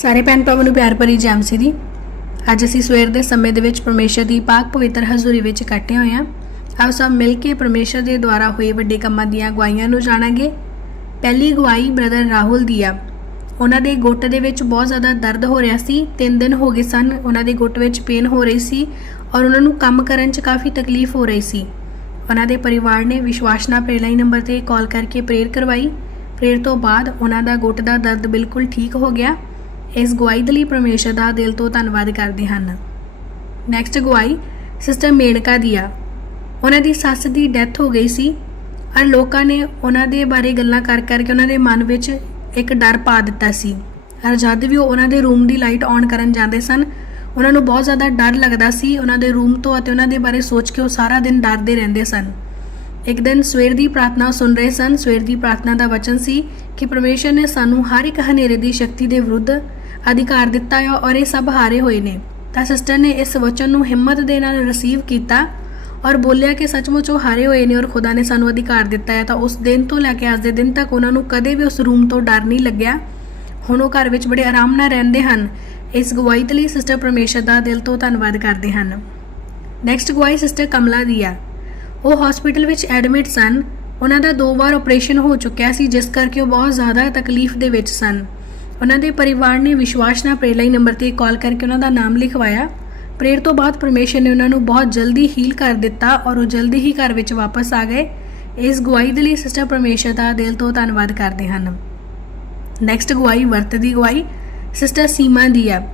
ਸਾਰੇ ਭੈਣ ਭਰਾਵਾਂ ਨੂੰ ਪਿਆਰ ਭਰੀ ਜੈਮਸੀ ਦੀ। ਅੱਜ ਅਸੀਂ ਸਵੇਰ ਦੇ ਸਮੇਂ ਦੇ ਵਿੱਚ ਪਰਮੇਸ਼ਰ ਦੀ ਪਾਕ ਪਵਿੱਤਰ ਹਜ਼ੂਰੀ ਵਿੱਚ ਇਕੱਠੇ ਹੋਏ ਹਾਂ। ਆਓ ਸਭ ਮਿਲ ਕੇ ਪਰਮੇਸ਼ਰ ਦੇ ਦੁਆਰਾ ਹੋਏ ਵੱਡੇ ਕੰਮਾਂ ਦੀਆਂ ਗਵਾਹੀਆਂ ਨੂੰ ਜਾਣਾਂਗੇ। ਪਹਿਲੀ ਗਵਾਹੀ ਬ੍ਰਦਰ ਰਾਹੁਲ ਦੀ ਆ। ਉਹਨਾਂ ਦੇ ਗੁੱਟ ਦੇ ਵਿੱਚ ਬਹੁਤ ਜ਼ਿਆਦਾ ਦਰਦ ਹੋ ਰਿਹਾ ਸੀ 3 ਦਿਨ ਹੋ ਗਏ ਸਨ, ਉਹਨਾਂ ਦੇ ਗੁੱਟ ਵਿੱਚ ਪੇਨ ਹੋ ਰਹੀ ਸੀ ਔਰ ਉਹਨਾਂ ਨੂੰ ਕੰਮ ਕਰਨ 'ਚ ਕਾਫੀ ਤਕਲੀਫ ਹੋ ਰਹੀ ਸੀ। ਉਹਨਾਂ ਦੇ ਪਰਿਵਾਰ ਨੇ ਵਿਸ਼ਵਾਸਨਾ ਪ੍ਰੇਲਾਈ ਨੰਬਰ ਤੇ ਕਾਲ ਕਰਕੇ ਪ੍ਰੇਅਰ ਕਰਵਾਈ। ਪ੍ਰੇਅਰ ਤੋਂ ਬਾਅਦ ਉਹਨਾਂ ਦਾ ਗੁੱਟ ਦਾ ਦਰਦ ਬਿਲਕੁਲ ਠੀਕ ਹੋ ਗਿਆ। ਇਸ ਗਵਾਹੀ ਦੇ ਲਈ ਪਰਮੇਸ਼ਰ ਦਾ ਦਿਲ ਤੋਂ ਧੰਨਵਾਦ ਕਰਦੇ ਹਨ। ਨੈਕਸਟ ਗਵਾਹੀ, ਸਿਸਟਰ ਮੇਨਕਾ ਦੀ ਆ। ਉਹਨਾਂ ਦੀ ਸੱਸ ਦੀ ਡੈਥ ਹੋ ਗਈ ਸੀ, ਔਰ ਲੋਕਾਂ ਨੇ ਉਹਨਾਂ ਦੇ ਬਾਰੇ ਗੱਲਾਂ ਕਰ ਕਰਕੇ ਉਹਨਾਂ ਦੇ ਮਨ ਵਿੱਚ ਇੱਕ ਡਰ ਪਾ ਦਿੱਤਾ ਸੀ। ਔਰ ਜਦ ਵੀ ਉਹ ਉਹਨਾਂ ਦੇ ਰੂਮ ਦੀ ਲਾਈਟ ਔਨ ਕਰਨ ਜਾਂਦੇ ਸਨ, ਉਹਨਾਂ ਨੂੰ ਬਹੁਤ ਜ਼ਿਆਦਾ ਡਰ ਲੱਗਦਾ ਸੀ। ਉਹਨਾਂ ਦੇ ਰੂਮ ਤੋਂ ਅਤੇ ਉਹਨਾਂ ਦੇ ਬਾਰੇ ਸੋਚ ਕੇ ਉਹ ਸਾਰਾ ਦਿਨ ਡਰਦੇ ਰਹਿੰਦੇ ਸਨ। ਇੱਕ ਦਿਨ ਸਵੇਰ ਦੀ ਪ੍ਰਾਰਥਨਾ ਸੁਣ ਰਹੇ ਸਨ। ਸਵੇਰ ਦੀ ਪ੍ਰਾਰਥਨਾ ਦਾ ਵਚਨ ਸੀ ਕਿ ਪਰਮੇਸ਼ਰ ਨੇ ਸਾਨੂੰ ਹਰ ਇੱਕ ਹਨੇਰੇ ਦੀ ਸ਼ਕਤੀ ਦੇ ਵਿਰੁੱਧ ਅਧਿਕਾਰ ਦਿੱਤਾ ਹੈ ਔਰ ਇਹ ਸਭ ਹਾਰੇ ਹੋਏ ਨੇ। ਤਾਂ ਸਿਸਟਰ ਨੇ ਇਸ ਵਚਨ ਨੂੰ ਹਿੰਮਤ ਦੇ ਨਾਲ ਰਿਸੀਵ ਕੀਤਾ ਔਰ ਬੋਲਿਆ ਕਿ ਸੱਚਮੁੱਚ ਉਹ ਹਾਰੇ ਹੋਏ ਨੇ ਔਰ ਖੁਦਾ ਨੇ ਸਾਨੂੰ ਅਧਿਕਾਰ ਦਿੱਤਾ ਹੈ। ਤਾਂ ਉਸ ਦਿਨ ਤੋਂ ਲੈ ਕੇ ਅੱਜ ਦੇ ਦਿਨ ਤੱਕ ਉਹਨਾਂ ਨੂੰ ਕਦੇ ਵੀ ਉਸ ਰੂਮ ਤੋਂ ਡਰ ਨਹੀਂ ਲੱਗਿਆ। ਹੁਣ ਉਹ ਘਰ ਵਿੱਚ ਬੜੇ ਆਰਾਮ ਨਾਲ ਰਹਿੰਦੇ ਹਨ। ਇਸ ਗਵਾਹੀ ਦੇ ਲਈ ਸਿਸਟਰ ਪਰਮੇਸ਼ਰ ਦਾ ਦਿਲ ਤੋਂ ਧੰਨਵਾਦ ਕਰਦੇ ਹਨ। ਨੈਕਸਟ ਗਵਾਹੀ ਸਿਸਟਰ ਕਮਲਾ ਦੀ ਆ। ਉਹ ਹਸਪੀਟਲ ਵਿੱਚ ਐਡਮਿਟ ਸਨ। ਉਹਨਾਂ ਦਾ ਦੋ ਵਾਰ ਆਪਰੇਸ਼ਨ ਹੋ ਚੁੱਕਿਆ ਸੀ, ਜਿਸ ਕਰਕੇ ਉਹ ਬਹੁਤ ਜ਼ਿਆਦਾ ਤਕਲੀਫ ਦੇ ਵਿੱਚ ਸਨ। ਉਹਨਾਂ ਦੇ ਪਰਿਵਾਰ ਨੇ ਵਿਸ਼ਵਾਸ ਨਾਲ ਪ੍ਰੇਲਾਈ ਨੰਬਰ ਤੇ ਕਾਲ ਕਰਕੇ ਉਹਨਾਂ ਦਾ ਨਾਮ ਲਿਖਵਾਇਆ। ਪ੍ਰੇਅਰ ਤੋਂ ਬਾਅਦ ਪਰਮੇਸ਼ਰ ਨੇ ਉਹਨਾਂ ਨੂੰ ਬਹੁਤ ਜਲਦੀ ਹੀਲ ਕਰ ਦਿੱਤਾ ਔਰ ਉਹ ਜਲਦੀ ਹੀ ਘਰ ਵਿੱਚ ਵਾਪਸ ਆ ਗਏ। ਇਸ ਗਵਾਹੀ ਦੇ ਲਈ ਸਿਸਟਰ ਪਰਮੇਸ਼ਰ ਦਾ ਦਿਲ ਤੋਂ ਧੰਨਵਾਦ ਕਰਦੇ ਹਨ। ਨੈਕਸਟ ਗਵਾਹੀ ਵਰਤ ਦੀ ਗਵਾਹੀ ਸਿਸਟਰ ਸੀਮਾ ਦੀ ਹੈ।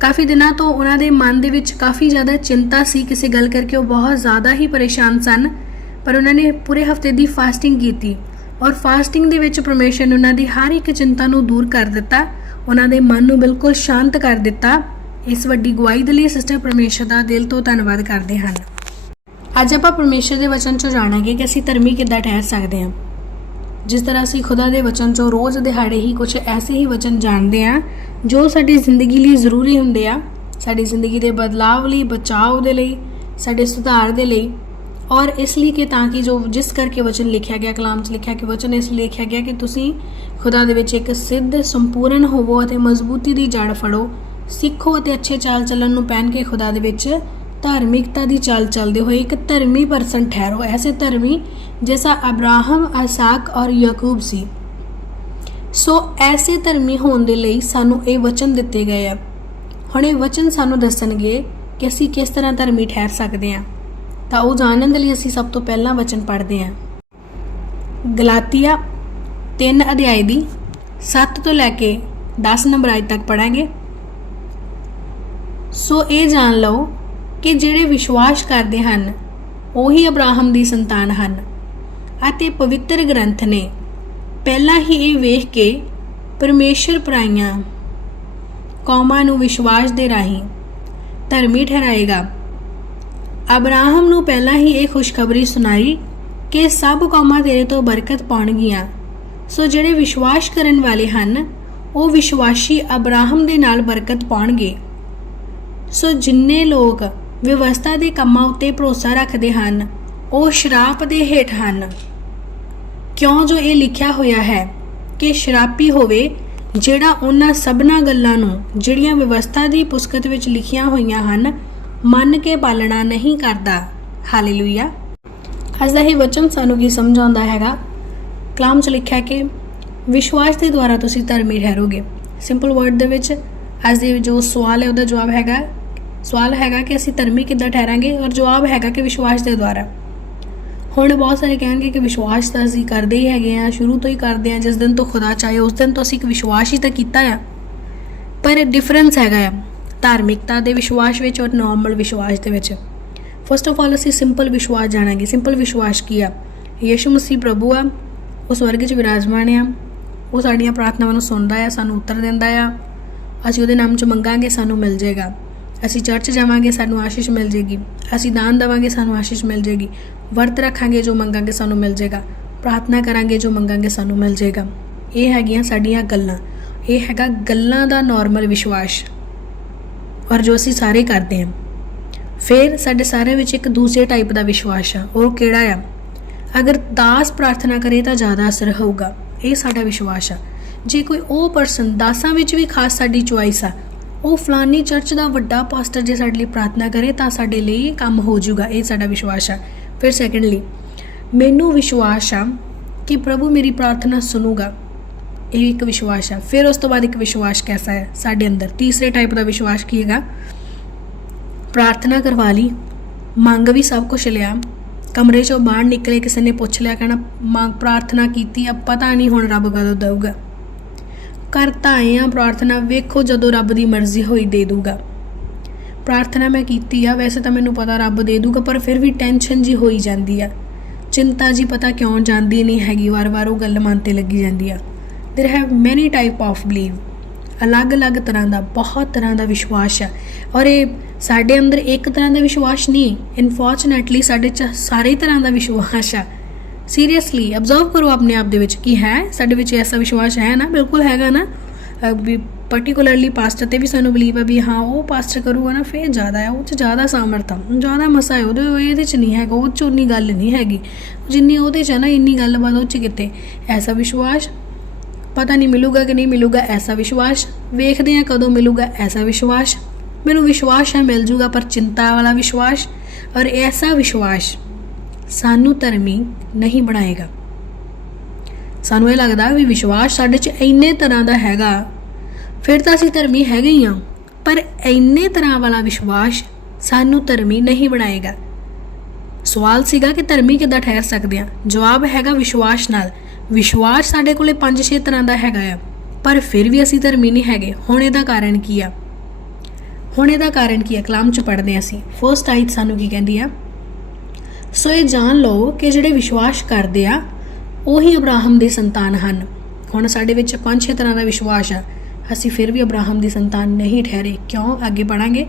ਕਾਫੀ ਦਿਨਾਂ ਤੋਂ ਉਹਨਾਂ ਦੇ ਮਨ ਦੇ ਵਿੱਚ ਕਾਫੀ ਜ਼ਿਆਦਾ ਚਿੰਤਾ ਸੀ ਕਿਸੇ ਗੱਲ ਕਰਕੇ ਉਹ ਬਹੁਤ ਜ਼ਿਆਦਾ ਹੀ ਪਰੇਸ਼ਾਨ ਸਨ, ਪਰ ਉਹਨਾਂ ਨੇ ਪੂਰੇ ਹਫ਼ਤੇ ਦੀ ਫਾਸਟਿੰਗ ਕੀਤੀ। ਔਰ ਫਾਸਟਿੰਗ ਦੇ ਵਿੱਚ ਪਰਮੇਸ਼ਰ ਨੇ ਉਹਨਾਂ ਦੀ ਹਰ ਇੱਕ ਚਿੰਤਾ ਨੂੰ ਦੂਰ ਕਰ ਦਿੱਤਾ, ਉਹਨਾਂ ਦੇ ਮਨ ਨੂੰ ਬਿਲਕੁਲ ਸ਼ਾਂਤ ਕਰ ਦਿੱਤਾ। ਇਸ ਵੱਡੀ ਗਵਾਹੀ ਦੇ ਲਈ ਸਿਸਟਰ ਪਰਮੇਸ਼ਰ ਦਾ ਦਿਲ ਤੋਂ ਧੰਨਵਾਦ ਕਰਦੇ ਹਨ। ਅੱਜ ਆਪਾਂ ਪਰਮੇਸ਼ਰ ਦੇ ਵਚਨ ਚੋਂ ਜਾਣਾਂਗੇ ਕਿ ਅਸੀਂ ਧਰਮੀ ਕਿੱਦਾਂ ਠਹਿਰ ਸਕਦੇ ਹਾਂ। ਜਿਸ ਤਰ੍ਹਾਂ ਅਸੀਂ ਖੁਦਾ ਦੇ ਵਚਨ ਚੋਂ ਰੋਜ਼ ਦਿਹਾੜੇ ਹੀ ਕੁਝ ਐਸੇ ਹੀ ਵਚਨ ਜਾਣਦੇ ਆ ਜੋ ਸਾਡੀ ਜ਼ਿੰਦਗੀ ਲਈ ਜ਼ਰੂਰੀ ਹੁੰਦੇ ਆ। ਸਾਡੀ ਜ਼ਿੰਦਗੀ ਦੇ ਬਦਲਾਵ ਲਈ ਬਚਾਅ ਦੇ ਲਈ, ਸਾਡੇ ਸੁਧਾਰ ਦੇ ਲਈ। ਔਰ ਇਸ ਲਈ ਕਿ ਤਾਂ ਕਿ ਜੋ ਜਿਸ ਕਰਕੇ ਵਚਨ ਲਿਖਿਆ ਗਿਆ, ਕਲਾਮ 'ਚ ਲਿਖਿਆ ਕਿ ਵਚਨ ਇਸ ਲਈ ਲਿਖਿਆ ਗਿਆ ਕਿ ਤੁਸੀਂ ਖੁਦਾ ਦੇ ਵਿੱਚ ਇੱਕ ਸਿੱਧ, ਸੰਪੂਰਨ ਹੋਵੋ ਅਤੇ ਮਜ਼ਬੂਤੀ ਦੀ ਜੜ ਫੜੋ, ਸਿੱਖੋ ਅਤੇ ਅੱਛੇ ਚਾਲ ਚੱਲਣ ਨੂੰ ਪਹਿਨ ਕੇ ਖੁਦਾ ਦੇ ਵਿੱਚ ਧਾਰਮਿਕਤਾ ਦੀ ਚਾਲ ਚੱਲਦੇ ਹੋਏ ਇੱਕ ਧਰਮੀ ਪਰਸਨ ਠਹਿਰੋ। ਐਸੇ ਧਰਮੀ ਜੈਸਾ ਅਬਰਾਹਮ, ਇਸਾਕ ਔਰ ਯਾਕੂਬ ਸੀ। ਸੋ ਐਸੇ ਧਰਮੀ ਹੋਣ ਦੇ ਲਈ ਸਾਨੂੰ ਇਹ ਵਚਨ ਦਿੱਤੇ ਗਏ ਆ। ਹੁਣ ਇਹ ਵਚਨ ਸਾਨੂੰ ਦੱਸਣਗੇ ਕਿ ਅਸੀਂ ਕਿਸ ਤਰ੍ਹਾਂ ਧਰਮੀ ਠਹਿਰ ਸਕਦੇ ਹਾਂ। ਤਾਂ ਉਹ ਜਾਣਨ ਦੇ ਲਈ ਅਸੀਂ ਸਭ ਤੋਂ ਪਹਿਲਾਂ ਵਚਨ ਪੜ੍ਹਦੇ ਹਾਂ। ਗਲਾਤੀਆ 3 ਅਧਿਆਇ ਦੀ 7 ਤੋਂ ਲੈ ਕੇ 10 ਨੰਬਰ ਆਇਤ ਤੱਕ ਪੜਾਂਗੇ ਸੋ ਇਹ ਜਾਣ ਲਓ ਕਿ ਜਿਹੜੇ ਵਿਸ਼ਵਾਸ ਕਰਦੇ ਹਨ, ਉਹੀ ਅਬਰਾਹਮ ਦੀ ਸੰਤਾਨ ਹਨ ਅਤੇ ਪਵਿੱਤਰ ਗ੍ਰੰਥ ਨੇ ਪਹਿਲਾਂ ਹੀ ਇਹ ਵੇਖ ਕੇ ਪਰਮੇਸ਼ਰ ਪਰਾਈਆਂ ਕੌਮਾਂ ਨੂੰ ਵਿਸ਼ਵਾਸ ਦੇ ਰਾਹੀਂ ਧਰਮੀ ਠਹਿਰਾਏਗਾ। ਅਬਰਾਹਮ ਨੂੰ ਪਹਿਲਾਂ ਹੀ ਇਹ ਖੁਸ਼ਖਬਰੀ ਸੁਣਾਈ ਕਿ ਸਭ ਕੌਮਾਂ ਤੇਰੇ ਤੋਂ ਬਰਕਤ ਪਾਉਣਗੀਆਂ। ਸੋ ਜਿਹੜੇ ਵਿਸ਼ਵਾਸ ਕਰਨ ਵਾਲੇ ਹਨ, ਉਹ ਵਿਸ਼ਵਾਸੀ ਅਬਰਾਹਮ ਦੇ ਨਾਲ ਬਰਕਤ ਪਾਉਣਗੇ। ਸੋ ਜਿੰਨੇ ਲੋਕ ਵਿਵਸਥਾ ਦੇ ਕੰਮਾਂ ਉੱਤੇ ਭਰੋਸਾ ਰੱਖਦੇ ਹਨ, ਉਹ ਸ਼ਰਾਪ ਦੇ ਹੇਠ ਹਨ। ਕਿਉਂ ਜੋ ਇਹ ਲਿਖਿਆ ਹੋਇਆ ਹੈ ਕਿ ਸ਼ਰਾਪੀ ਹੋਵੇ, ਜਿਹੜਾ ਉਹਨਾਂ ਸਭਨਾ ਗੱਲਾਂ ਨੂੰ, ਜਿਹੜੀਆਂ ਵਿਵਸਥਾ ਦੀ ਪੁਸਤਕ ਵਿੱਚ ਲਿਖੀਆਂ ਹੋਈਆਂ ਹਨ ਮੰਨ ਕੇ ਪਾਲਣਾ ਨਹੀਂ ਕਰਦਾ। ਹਾਲੇਲੂਇਆ। ਅੱਜ ਦਾ ਇਹ ਵਚਨ ਸਾਨੂੰ ਕੀ ਸਮਝਾਉਂਦਾ ਹੈਗਾ? ਕਲਾਮ 'ਚ ਲਿਖਿਆ ਕਿ ਵਿਸ਼ਵਾਸ ਦੇ ਦੁਆਰਾ ਤੁਸੀਂ ਧਰਮੀ ਠਹਿਰੋਗੇ। ਸਿੰਪਲ ਵਰਡ ਦੇ ਵਿੱਚ ਅੱਜ ਦੇ ਜੋ ਸਵਾਲ ਹੈ, ਉਹਦਾ ਜਵਾਬ ਹੈਗਾ, ਸਵਾਲ ਹੈਗਾ ਕਿ ਅਸੀਂ ਧਰਮੀ ਕਿੱਦਾਂ ਠਹਿਰਾਂਗੇ ਔਰ ਜਵਾਬ ਹੈਗਾ ਕਿ ਵਿਸ਼ਵਾਸ ਦੇ ਦੁਆਰਾ। ਹੁਣ ਬਹੁਤ ਸਾਰੇ ਕਹਿਣਗੇ ਕਿ ਵਿਸ਼ਵਾਸ ਤਾਂ ਅਸੀਂ ਕਰਦੇ ਹੀ ਹੈਗੇ ਆ ਸ਼ੁਰੂ ਤੋਂ ਹੀ ਕਰਦੇ ਆ ਜਿਸ ਦਿਨ ਤੋਂ ਖੁਦਾ ਚਾਹੇ ਉਸ ਦਿਨ ਤੋਂ ਅਸੀਂ ਇੱਕ ਵਿਸ਼ਵਾਸ ਹੀ ਤਾਂ ਕੀਤਾ ਆ। ਪਰ ਡਿਫਰੈਂਸ ਹੈਗਾ ਆ। ਧਾਰਮਿਕਤਾ ਦੇ ਵਿਸ਼ਵਾਸ ਵਿੱਚ ਔਰ ਨਾਰਮਲ ਵਿਸ਼ਵਾਸ ਦੇ ਵਿੱਚ। ਫਸਟ ਆਫ ਆਲ ਅਸੀਂ ਸਿੰਪਲ ਵਿਸ਼ਵਾਸ ਜਾਣਾਂਗੇ। ਸਿੰਪਲ ਵਿਸ਼ਵਾਸ ਕੀ ਆ? ਯਿਸੂ ਮਸੀਹ ਪ੍ਰਭੂ ਆ, ਉਹ ਸਵਰਗ 'ਚ ਵਿਰਾਜਮਾਨ ਆ। ਉਹ ਸਾਡੀਆਂ ਪ੍ਰਾਰਥਨਾਵਾਂ ਨੂੰ ਸੁਣਦਾ ਆ, ਸਾਨੂੰ ਉੱਤਰ ਦਿੰਦਾ ਆ। ਅਸੀਂ ਉਹਦੇ ਨਾਮ 'ਚ ਮੰਗਾਂਗੇ, ਸਾਨੂੰ ਮਿਲ ਜਾਏਗਾ। ਅਸੀਂ ਚਰਚ ਜਾਵਾਂਗੇ, ਸਾਨੂੰ ਆਸ਼ੀਸ਼ ਮਿਲ ਜੇਗੀ ਅਸੀਂ ਦਾਨ ਦੇਵਾਂਗੇ, ਸਾਨੂੰ ਆਸ਼ੀਸ਼ ਮਿਲ ਜੇਗੀ ਵਰਤ ਰੱਖਾਂਗੇ, ਜੋ ਮੰਗਾਂਗੇ, ਸਾਨੂੰ ਮਿਲ ਜਾਏਗਾ। ਪ੍ਰਾਰਥਨਾ ਕਰਾਂਗੇ, ਜੋ ਮੰਗਾਂਗੇ, ਸਾਨੂੰ ਮਿਲ ਜਾਏਗਾ। ਇਹ ਹੈਗੀਆਂ ਸਾਡੀਆਂ ਗੱਲਾਂ। ਇਹ ਹੈਗਾ ਗੱਲਾਂ ਦਾ ਨਾਰਮਲ ਵਿਸ਼ਵਾਸ। ਔਰ ਜੋ ਅਸੀਂ ਸਾਰੇ ਕਰਦੇ ਹਾਂ। ਫਿਰ ਸਾਡੇ ਸਾਰੇ ਵਿੱਚ ਇੱਕ ਦੂਸਰੇ ਟਾਈਪ ਦਾ ਵਿਸ਼ਵਾਸ ਆ। ਉਹ ਕਿਹੜਾ ਆ? ਅਗਰ ਦਾਸ ਪ੍ਰਾਰਥਨਾ ਕਰੇ ਤਾਂ ਜ਼ਿਆਦਾ ਅਸਰ ਹੋਊਗਾ। ਇਹ ਸਾਡਾ ਵਿਸ਼ਵਾਸ ਆ। ਜੇ ਕੋਈ ਉਹ ਪਰਸਨ ਦਾਸਾਂ ਵਿੱਚ ਵੀ ਖਾਸ ਸਾਡੀ ਚੁਆਇਸ ਆ, ਉਹ ਫਲਾਨੀ ਚਰਚ ਦਾ ਵੱਡਾ ਪਾਸਟਰ ਜੇ ਸਾਡੇ ਲਈ ਪ੍ਰਾਰਥਨਾ ਕਰੇ ਤਾਂ ਸਾਡੇ ਲਈ ਕੰਮ ਹੋ ਜਾਊਗਾ। ਇਹ ਸਾਡਾ ਵਿਸ਼ਵਾਸ ਆ। ਫਿਰ ਸੈਕੰਡਲੀ ਮੈਨੂੰ ਵਿਸ਼ਵਾਸ ਆ ਕਿ ਪ੍ਰਭੂ ਮੇਰੀ ਪ੍ਰਾਰਥਨਾ ਸੁਣੂਗਾ। ਇਹ ਇੱਕ ਵਿਸ਼ਵਾਸ ਆ। ਫਿਰ ਉਸ ਤੋਂ ਬਾਅਦ ਇੱਕ ਵਿਸ਼ਵਾਸ ਕੈਸਾ ਹੈ? ਸਾਡੇ ਅੰਦਰ। ਤੀਸਰੇ ਟਾਈਪ ਦਾ ਵਿਸ਼ਵਾਸ ਕੀ ਹੈਗਾ? ਪ੍ਰਾਰਥਨਾ ਕਰਵਾ ਲਈ। ਮੰਗ ਵੀ ਸਭ ਕੁਝ ਲਿਆ। ਕਮਰੇ ਚੋਂ ਬਾਹਰ ਨਿਕਲੇ ਕਿਸੇ ਨੇ ਪੁੱਛ ਲਿਆ, ਕਹਿਣਾ, ਮੰਗ, ਪ੍ਰਾਰਥਨਾ ਕੀਤੀ, ਆ ਪਤਾ ਨਹੀਂ ਹੁਣ ਰੱਬ ਕਦੋਂ ਦਊਗਾ। ਕਰਤਾ ਆਏ ਆ, ਪ੍ਰਾਰਥਨਾ ਵੇਖੋ ਜਦੋਂ ਰੱਬ ਦੀ ਮਰਜ਼ੀ ਹੋਈ ਦੇ ਦੂਗਾ। ਪ੍ਰਾਰਥਨਾ ਮੈਂ ਕੀਤੀ ਆ, ਵੈਸੇ ਤਾਂ ਮੈਨੂੰ ਪਤਾ ਰੱਬ ਦੇ ਦੂਗਾ, ਪਰ ਫਿਰ ਵੀ ਟੈਨਸ਼ਨ ਜੀ ਹੋਈ ਜਾਂਦੀ ਆ। ਚਿੰਤਾ ਜੀ ਪਤਾ ਕਿਉਂ ਜਾਂਦੀ ਨਹੀਂ ਹੈਗੀ, ਵਾਰ-ਵਾਰ ਉਹ ਗੱਲ ਮਨ ਤੇ ਲੱਗੀ ਜਾਂਦੀ ਆ। there have many type of believe ਅਲੱਗ-ਅਲੱਗ ਤਰ੍ਹਾਂ ਦਾ ਬਹੁਤ ਤਰ੍ਹਾਂ ਦਾ ਵਿਸ਼ਵਾਸ ਹੈ ਔਰ ਇਹ ਸਾਡੇ ਅੰਦਰ ਇੱਕ ਤਰ੍ਹਾਂ ਦਾ ਵਿਸ਼ਵਾਸ ਨਹੀਂ ਇਨਫੋਰਚੂਨੇਟਲੀ ਸਾਡੇ ਚ ਸਾਰੇ ਤਰ੍ਹਾਂ ਦਾ ਵਿਸ਼ਵਾਸ ਹੈ ਸੀਰੀਅਸਲੀ ਅਬਜ਼ਰਵ ਕਰੋ ਆਪਣੇ ਆਪ ਦੇ ਵਿੱਚ ਕੀ ਹੈ ਸਾਡੇ ਵਿੱਚ ਐਸਾ ਵਿਸ਼ਵਾਸ ਹੈ ਨਾ ਬਿਲਕੁਲ ਹੈਗਾ ਨਾ ਅਹ ਵੀ ਪਾਰਟਿਕੂਲਰਲੀ ਪਾਸਟਰ ਤੇ ਵੀ ਸਾਨੂੰ ਬਲੀਵ ਹੈ ਵੀ ਹਾਂ ਉਹ ਪਾਸਟਰ ਕਰੂਗਾ ਨਾ ਫੇਰ ਜ਼ਿਆਦਾ ਹੈ ਉਹ ਚ ਜ਼ਿਆਦਾ ਸਾਮਰਥ ਆ ਜ਼ਿਆਦਾ ਮਸਾ ਹੈ ਉਹਦੇ ਇਹਦੇ ਚ ਨਹੀਂ ਹੈਗਾ ਉਹ ਚ ਉਨੀ ਗੱਲ ਨਹੀਂ ਹੈਗੀ ਜਿੰਨੀ ਉਹਦੇ ਚ ਹੈ ਨਾ ਇੰਨੀ ਗੱਲਬਾਤ ਉਹ ਚ ਕਿਤੇ ਐਸਾ ਵਿਸ਼ਵਾਸ ਪਤਾ ਨਹੀਂ ਮਿਲੂਗਾ ਕਿ ਨਹੀਂ ਮਿਲੂਗਾ ਐਸਾ ਵਿਸ਼ਵਾਸ। ਵੇਖਦੇ ਆ ਕਦੋਂ ਮਿਲੂਗਾ ਐਸਾ ਵਿਸ਼ਵਾਸ। ਮੈਨੂੰ ਵਿਸ਼ਵਾਸ ਹੈ, ਮਿਲ ਜੂਗਾ ਪਰ ਚਿੰਤਾ ਵਾਲਾ ਵਿਸ਼ਵਾਸ। ਔਰ ਐਸਾ ਵਿਸ਼ਵਾਸ ਸਾਨੂੰ ਧਰਮੀ ਨਹੀਂ ਬਣਾਏਗਾ। ਸਾਨੂੰ ਇਹ ਲੱਗਦਾ ਵੀ ਵਿਸ਼ਵਾਸ ਸਾਡੇ 'ਚ ਇੰਨੇ ਤਰ੍ਹਾਂ ਦਾ ਹੈਗਾ, ਫਿਰ ਤਾਂ ਅਸੀਂ ਧਰਮੀ ਹੈਗੇ ਹੀ ਆ ਪਰ ਇੰਨੇ ਤਰ੍ਹਾਂ ਵਾਲਾ ਵਿਸ਼ਵਾਸ ਸਾਨੂੰ ਧਰਮੀ ਨਹੀਂ ਬਣਾਏਗਾ। ਸਵਾਲ ਸੀਗਾ ਕਿ ਧਰਮੀ ਕਿੱਦਾਂ ਠਹਿਰ ਸਕਦੇ ਆ ਜਵਾਬ ਹੈਗਾ ਵਿਸ਼ਵਾਸ ਨਾਲ। ਵਿਸ਼ਵਾਸ ਸਾਡੇ ਕੋਲੇ 5-6 ਤਰ੍ਹਾਂ ਦਾ ਹੈਗਾ ਆ, ਪਰ ਫਿਰ ਵੀ ਅਸੀਂ ਧਰਮੀ ਨਹੀਂ ਹੈਗੇ। ਹੁਣ ਇਹਦਾ ਕਾਰਨ ਕੀ ਆ? ਹੁਣ ਇਹਦਾ ਕਾਰਨ ਕੀ ਆ? ਕਲਾਮ ਚ ਪੜ੍ਹਦੇ ਹਾਂ ਅਸੀਂ। ਫਰਸਟ ਆਇਤ ਸਾਨੂੰ ਕੀ ਕਹਿੰਦੀ ਆ? ਸੋ ਇਹ ਜਾਣ ਲਓ ਕਿ ਜਿਹੜੇ ਵਿਸ਼ਵਾਸ ਕਰਦੇ ਆ, ਉਹੀ ਅਬਰਾਹਮ ਦੇ ਸੰਤਾਨ ਹਨ। ਹੁਣ ਸਾਡੇ ਵਿੱਚ ਪੰਜ ਛੇ ਤਰ੍ਹਾਂ ਦਾ ਵਿਸ਼ਵਾਸ ਆ। ਅਸੀਂ ਫਿਰ ਵੀ ਅਬਰਾਹਮ ਦੀ ਸੰਤਾਨ ਨਹੀਂ ਠਹਿਰੇ। ਕਿਉਂ? ਅੱਗੇ ਪੜਾਂਗੇ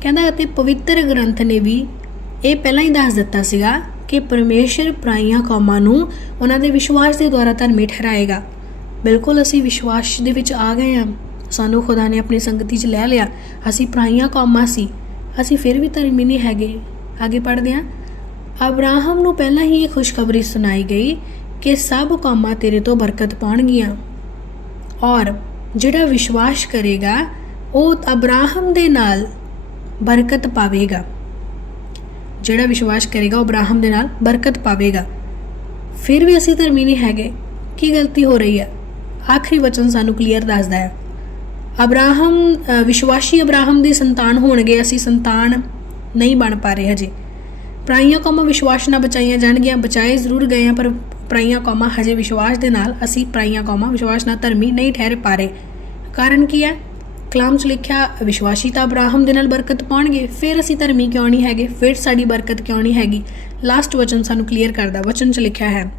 ਕਹਿੰਦਾ, ਅਤੇ ਪਵਿੱਤਰ ਗ੍ਰੰਥ ਨੇ ਵੀ ਇਹ ਪਹਿਲਾਂ ਹੀ ਦੱਸ ਦਿੱਤਾ ਸੀਗਾ ਕਿ ਪਰਮੇਸ਼ਰ ਪ੍ਰਾਈਆਂ ਕੌਮਾਂ ਨੂੰ ਉਹਨਾਂ ਦੇ ਵਿਸ਼ਵਾਸ ਦੇ ਦੁਆਰਾ ਧਰਮੀ ਠਹਿਰਾਏਗਾ। ਬਿਲਕੁਲ ਅਸੀਂ ਵਿਸ਼ਵਾਸ ਦੇ ਵਿੱਚ ਆ ਗਏ ਹਾਂ। ਸਾਨੂੰ ਖੁਦਾ ਨੇ ਆਪਣੀ ਸੰਗਤੀ 'ਚ ਲੈ ਲਿਆ। ਅਸੀਂ ਪ੍ਰਾਈਆਂ ਕੌਮਾਂ ਸੀ। ਅਸੀਂ ਫਿਰ ਵੀ ਧਰਮੀ ਨਹੀਂ ਹੈਗੇ। ਅੱਗੇ ਪੜ੍ਹਦੇ ਹਾਂ। ਅਬਰਾਹਮ ਨੂੰ ਪਹਿਲਾਂ ਹੀ ਇਹ ਖੁਸ਼ਖਬਰੀ ਸੁਣਾਈ ਗਈ ਕਿ ਸਭ ਕੌਮਾਂ ਤੇਰੇ ਤੋਂ ਬਰਕਤ ਪਾਉਣਗੀਆਂ। ਔਰ ਜਿਹੜਾ ਵਿਸ਼ਵਾਸ ਕਰੇਗਾ, ਉਹ ਅਬਰਾਹਮ ਦੇ ਨਾਲ ਬਰਕਤ ਪਾਵੇਗਾ। ਜਿਹੜਾ ਵਿਸ਼ਵਾਸ ਕਰੇਗਾ ਉਹ ਅਬਰਾਹਮ ਦੇ ਨਾਲ ਬਰਕਤ ਪਾਵੇਗਾ। ਫਿਰ ਵੀ ਅਸੀਂ ਧਰਮੀ ਨਹੀਂ ਹੈਗੇ। ਕੀ ਗਲਤੀ ਹੋ ਰਹੀ ਹੈ? ਆਖਰੀ ਵਚਨ ਸਾਨੂੰ ਕਲੀਅਰ ਦੱਸਦਾ ਹੈ। ਅਬਰਾਹਮ ਵਿਸ਼ਵਾਸੀ ਅਬਰਾਹਮ ਦੀ ਸੰਤਾਨ ਹੋਣਗੇ। ਅਸੀਂ ਸੰਤਾਨ ਨਹੀਂ ਬਣ ਪਾ ਰਹੇ ਹਜੇ। ਪ੍ਰਾਈਆਂ ਕੌਮਾਂ ਵਿਸ਼ਵਾਸ ਨਾਲ ਬਚਾਈਆਂ ਜਾਣਗੀਆਂ। ਬਚਾਏ ਜ਼ਰੂਰ ਗਏ ਆ ਪਰ ਪ੍ਰਾਈਆਂ ਕੌਮਾਂ ਹਜੇ ਵਿਸ਼ਵਾਸ ਦੇ ਨਾਲ ਅਸੀਂ ਪ੍ਰਾਈਆਂ ਕੌਮਾਂ ਵਿਸ਼ਵਾਸ ਨਾਲ ਧਰਮੀ ਨਹੀਂ ਠਹਿਰ ਪਾ ਰਹੇ। ਕਾਰਨ ਕੀ ਹੈ? ਕਲਾਮ 'ਚ ਲਿਖਿਆ, ਵਿਸ਼ਵਾਸੀ ਤਾਂ ਅਬਰਾਹਮ ਦੇ ਨਾਲ ਬਰਕਤ ਪਾਉਣਗੇ, ਫਿਰ ਅਸੀਂ ਧਰਮੀ ਕਿਉਂ ਨਹੀਂ ਹੈਗੇ? ਫਿਰ ਸਾਡੀ ਬਰਕਤ ਕਿਉਂ ਨਹੀਂ ਹੈਗੀ? ਲਾਸਟ ਵਚਨ ਸਾਨੂੰ ਕਲੀਅਰ ਕਰਦਾ, ਵਚਨ 'ਚ ਲਿਖਿਆ ਹੈ।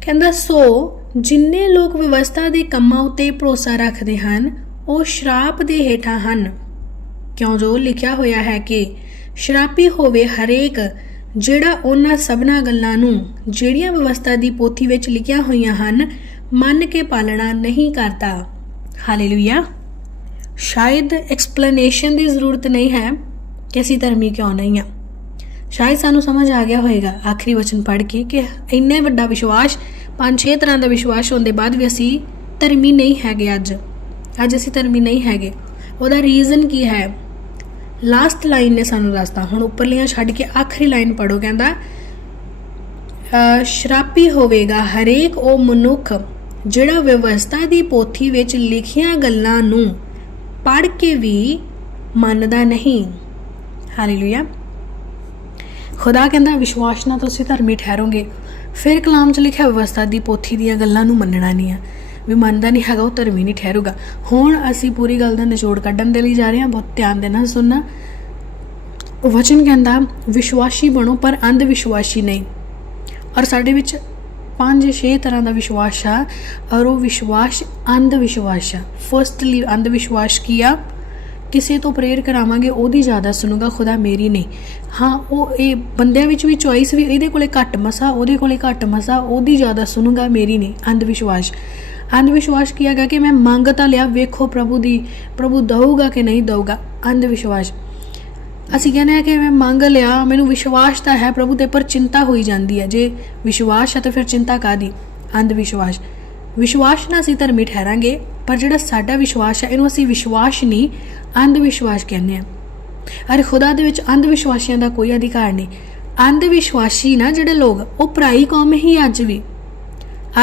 ਕਹਿੰਦਾ, ਸੋ ਜਿੰਨੇ ਲੋਕ ਵਿਵਸਥਾ ਦੇ ਕੰਮਾਂ ਉਤੇ ਭਰੋਸਾ ਰੱਖਦੇ ਹਨ, ਉਹ ਸ਼ਰਾਪ ਦੇ ਹੇਠਾਂ ਹਨ। ਕਿਉਂ ਜੋ ਲਿਖਿਆ ਹੋਇਆ ਹੈ ਕਿ ਸ਼ਰਾਪੀ ਹੋਵੇ ਹਰੇਕ ਜਿਹੜਾ ਉਹਨਾਂ ਸਭਨਾ ਗੱਲਾਂ ਨੂੰ, ਜਿਹੜੀਆਂ ਵਿਵਸਥਾ ਦੀ ਪੋਥੀ ਵਿੱਚ ਲਿਖੀਆਂ ਹੋਈਆਂ ਹਨ, ਮੰਨ ਕੇ ਪਾਲਣਾ ਨਹੀਂ ਕਰਦਾ। ਹਾਲੇਲੂਇਆ ਸ਼ਾਇਦ ਐਕਸਪਲੇਨੇਸ਼ਨ ਦੀ ਜ਼ਰੂਰਤ ਨਹੀਂ ਹੈ ਕਿ ਅਸੀਂ ਧਰਮੀ ਕਿਉਂ ਨਹੀਂ ਆ ਸ਼ਾਇਦ ਸਾਨੂੰ ਸਮਝ ਆ ਗਿਆ ਹੋਵੇਗਾ ਆਖਰੀ ਵਚਨ ਪੜ੍ਹ ਕੇ ਕਿ ਇੰਨੇ ਵੱਡਾ ਵਿਸ਼ਵਾਸ, ਪੰਜ ਛੇ ਤਰ੍ਹਾਂ ਦਾ ਵਿਸ਼ਵਾਸ ਹੋਣ ਦੇ ਬਾਅਦ ਵੀ ਅਸੀਂ ਧਰਮੀ ਨਹੀਂ ਹੈਗੇ ਅੱਜ। ਅੱਜ ਅਸੀਂ ਧਰਮੀ ਨਹੀਂ ਹੈਗੇ। ਉਹਦਾ ਰੀਜ਼ਨ ਕੀ ਹੈ? ਲਾਸਟ ਲਾਈਨ ਨੇ ਸਾਨੂੰ ਦੱਸਦਾ ਹੁਣ ਉੱਪਰਲੀਆਂ ਛੱਡ ਕੇ ਆਖਰੀ ਲਾਈਨ ਪੜੋ ਕਹਿੰਦਾ ਸ਼ਰਾਪੀ ਹੋਵੇਗਾ ਹਰੇਕ ਉਹ ਮਨੁੱਖ ਜਿਹੜਾ ਵਿਵਸਥਾ ਦੀ ਪੋਥੀ ਵਿੱਚ ਲਿਖੀਆਂ ਗੱਲਾਂ ਨੂੰ ਪੜ੍ਹ ਕੇ ਵੀ ਮੰਨਦਾ ਨਹੀਂ। ਹਾਲੇਲੂਇਆ ਖੁਦਾ ਕਹਿੰਦਾ, ਵਿਸ਼ਵਾਸ ਨਾਲ ਤੁਸੀਂ ਧਰਮੀ ਠਹਿਰੋਗੇ। ਫਿਰ ਕਲਾਮ 'ਚ ਲਿਖਿਆ, ਵਿਵਸਥਾ ਦੀ ਪੋਥੀ ਦੀਆਂ ਗੱਲਾਂ ਨੂੰ ਮੰਨਣਾ ਨਹੀਂ ਆ। ਵੀ ਮੰਨਦਾ ਨਹੀਂ ਹੈਗਾ, ਉਹ ਧਰਮੀ ਨਹੀਂ ਠਹਿਰੂਗਾ। ਹੁਣ ਅਸੀਂ ਪੂਰੀ ਗੱਲ ਦਾ ਨਿਚੋੜ ਕੱਢਣ ਦੇ ਲਈ ਜਾ ਰਹੇ ਹਾਂ, ਬਹੁਤ ਧਿਆਨ ਦੇ ਨਾਲ ਸੁਣਨਾ ਵਚਨ ਕਹਿੰਦਾ, ਵਿਸ਼ਵਾਸੀ ਬਣੋ, ਪਰ ਅੰਧ ਵਿਸ਼ਵਾਸੀ ਨਹੀਂ। ਔਰ ਸਾਡੇ ਵਿੱਚ ਪੰਜ ਛੇ ਤਰ੍ਹਾਂ ਦਾ ਵਿਸ਼ਵਾਸ ਆ, ਔਰ ਉਹ ਵਿਸ਼ਵਾਸ ਅੰਧ ਵਿਸ਼ਵਾਸ ਆ। ਫਰਸਟਲੀ ਅੰਧ ਵਿਸ਼ਵਾਸ ਕੀ ਆ? ਕਿਸੇ ਤੋਂ ਪ੍ਰੇਅਰ ਕਰਾਵਾਂਗੇ, ਉਹਦੀ ਜ਼ਿਆਦਾ ਸੁਣੂਗਾ, ਖੁਦਾ ਮੇਰੀ ਨਹੀਂ। ਹਾਂ, ਉਹ ਇਹ ਬੰਦਿਆਂ ਵਿੱਚ ਵੀ ਚੋਇਸ ਵੀ, ਇਹਦੇ ਕੋਲੇ ਘੱਟ ਮਸਾ, ਉਹਦੇ ਕੋਲੇ ਘੱਟ ਮਸਾ, ਉਹਦੀ ਜ਼ਿਆਦਾ ਸੁਣੂਗਾ, ਮੇਰੀ ਨਹੀਂ। ਅੰਧ ਵਿਸ਼ਵਾਸ ਅੰਧ ਵਿਸ਼ਵਾਸ ਕੀ ਹੈਗਾ ਕਿ ਮੈਂ ਮੰਗ ਤਾਂ ਲਿਆ, ਵੇਖੋ ਪ੍ਰਭੂ ਦੀ, ਪ੍ਰਭੂ ਦਊਗਾ ਕਿ ਨਹੀਂ ਦਊਗਾ? ਅੰਧ ਵਿਸ਼ਵਾਸ ਅਸੀਂ ਕਹਿੰਦੇ ਆ ਕਿ ਮੈਂ ਮੰਗ ਲਿਆ, ਮੈਨੂੰ ਵਿਸ਼ਵਾਸ ਤਾਂ ਹੈ ਪ੍ਰਭੂ ਤੇ, ਪਰ ਚਿੰਤਾ ਹੋਈ ਜਾਂਦੀ ਹੈ। ਜੇ ਵਿਸ਼ਵਾਸ ਹੈ ਤਾਂ ਫਿਰ ਚਿੰਤਾ ਕਾਦੀ ਅੰਧ ਵਿਸ਼ਵਾਸ ਵਿਸ਼ਵਾਸ ਨਾਲ ਅਸੀਂ ਧਰਮੀ ਠਹਿਰਾਂਗੇ, ਪਰ ਜਿਹੜਾ ਸਾਡਾ ਵਿਸ਼ਵਾਸ ਹੈ, ਇਹਨੂੰ ਅਸੀਂ ਵਿਸ਼ਵਾਸ ਨਹੀਂ ਅੰਧ ਵਿਸ਼ਵਾਸ ਕਹਿੰਦੇ ਆ ਅਰੇ ਖੁਦਾ ਦੇ ਵਿੱਚ ਅੰਧ ਵਿਸ਼ਵਾਸੀਆਂ ਦਾ ਕੋਈ ਅਧਿਕਾਰ ਨਹੀਂ। ਅੰਧ ਵਿਸ਼ਵਾਸੀ ਨਾ ਜਿਹੜੇ ਲੋਕ, ਉਹ ਪਰਾਈ ਕੌਮ ਹੀ ਅੱਜ ਵੀ।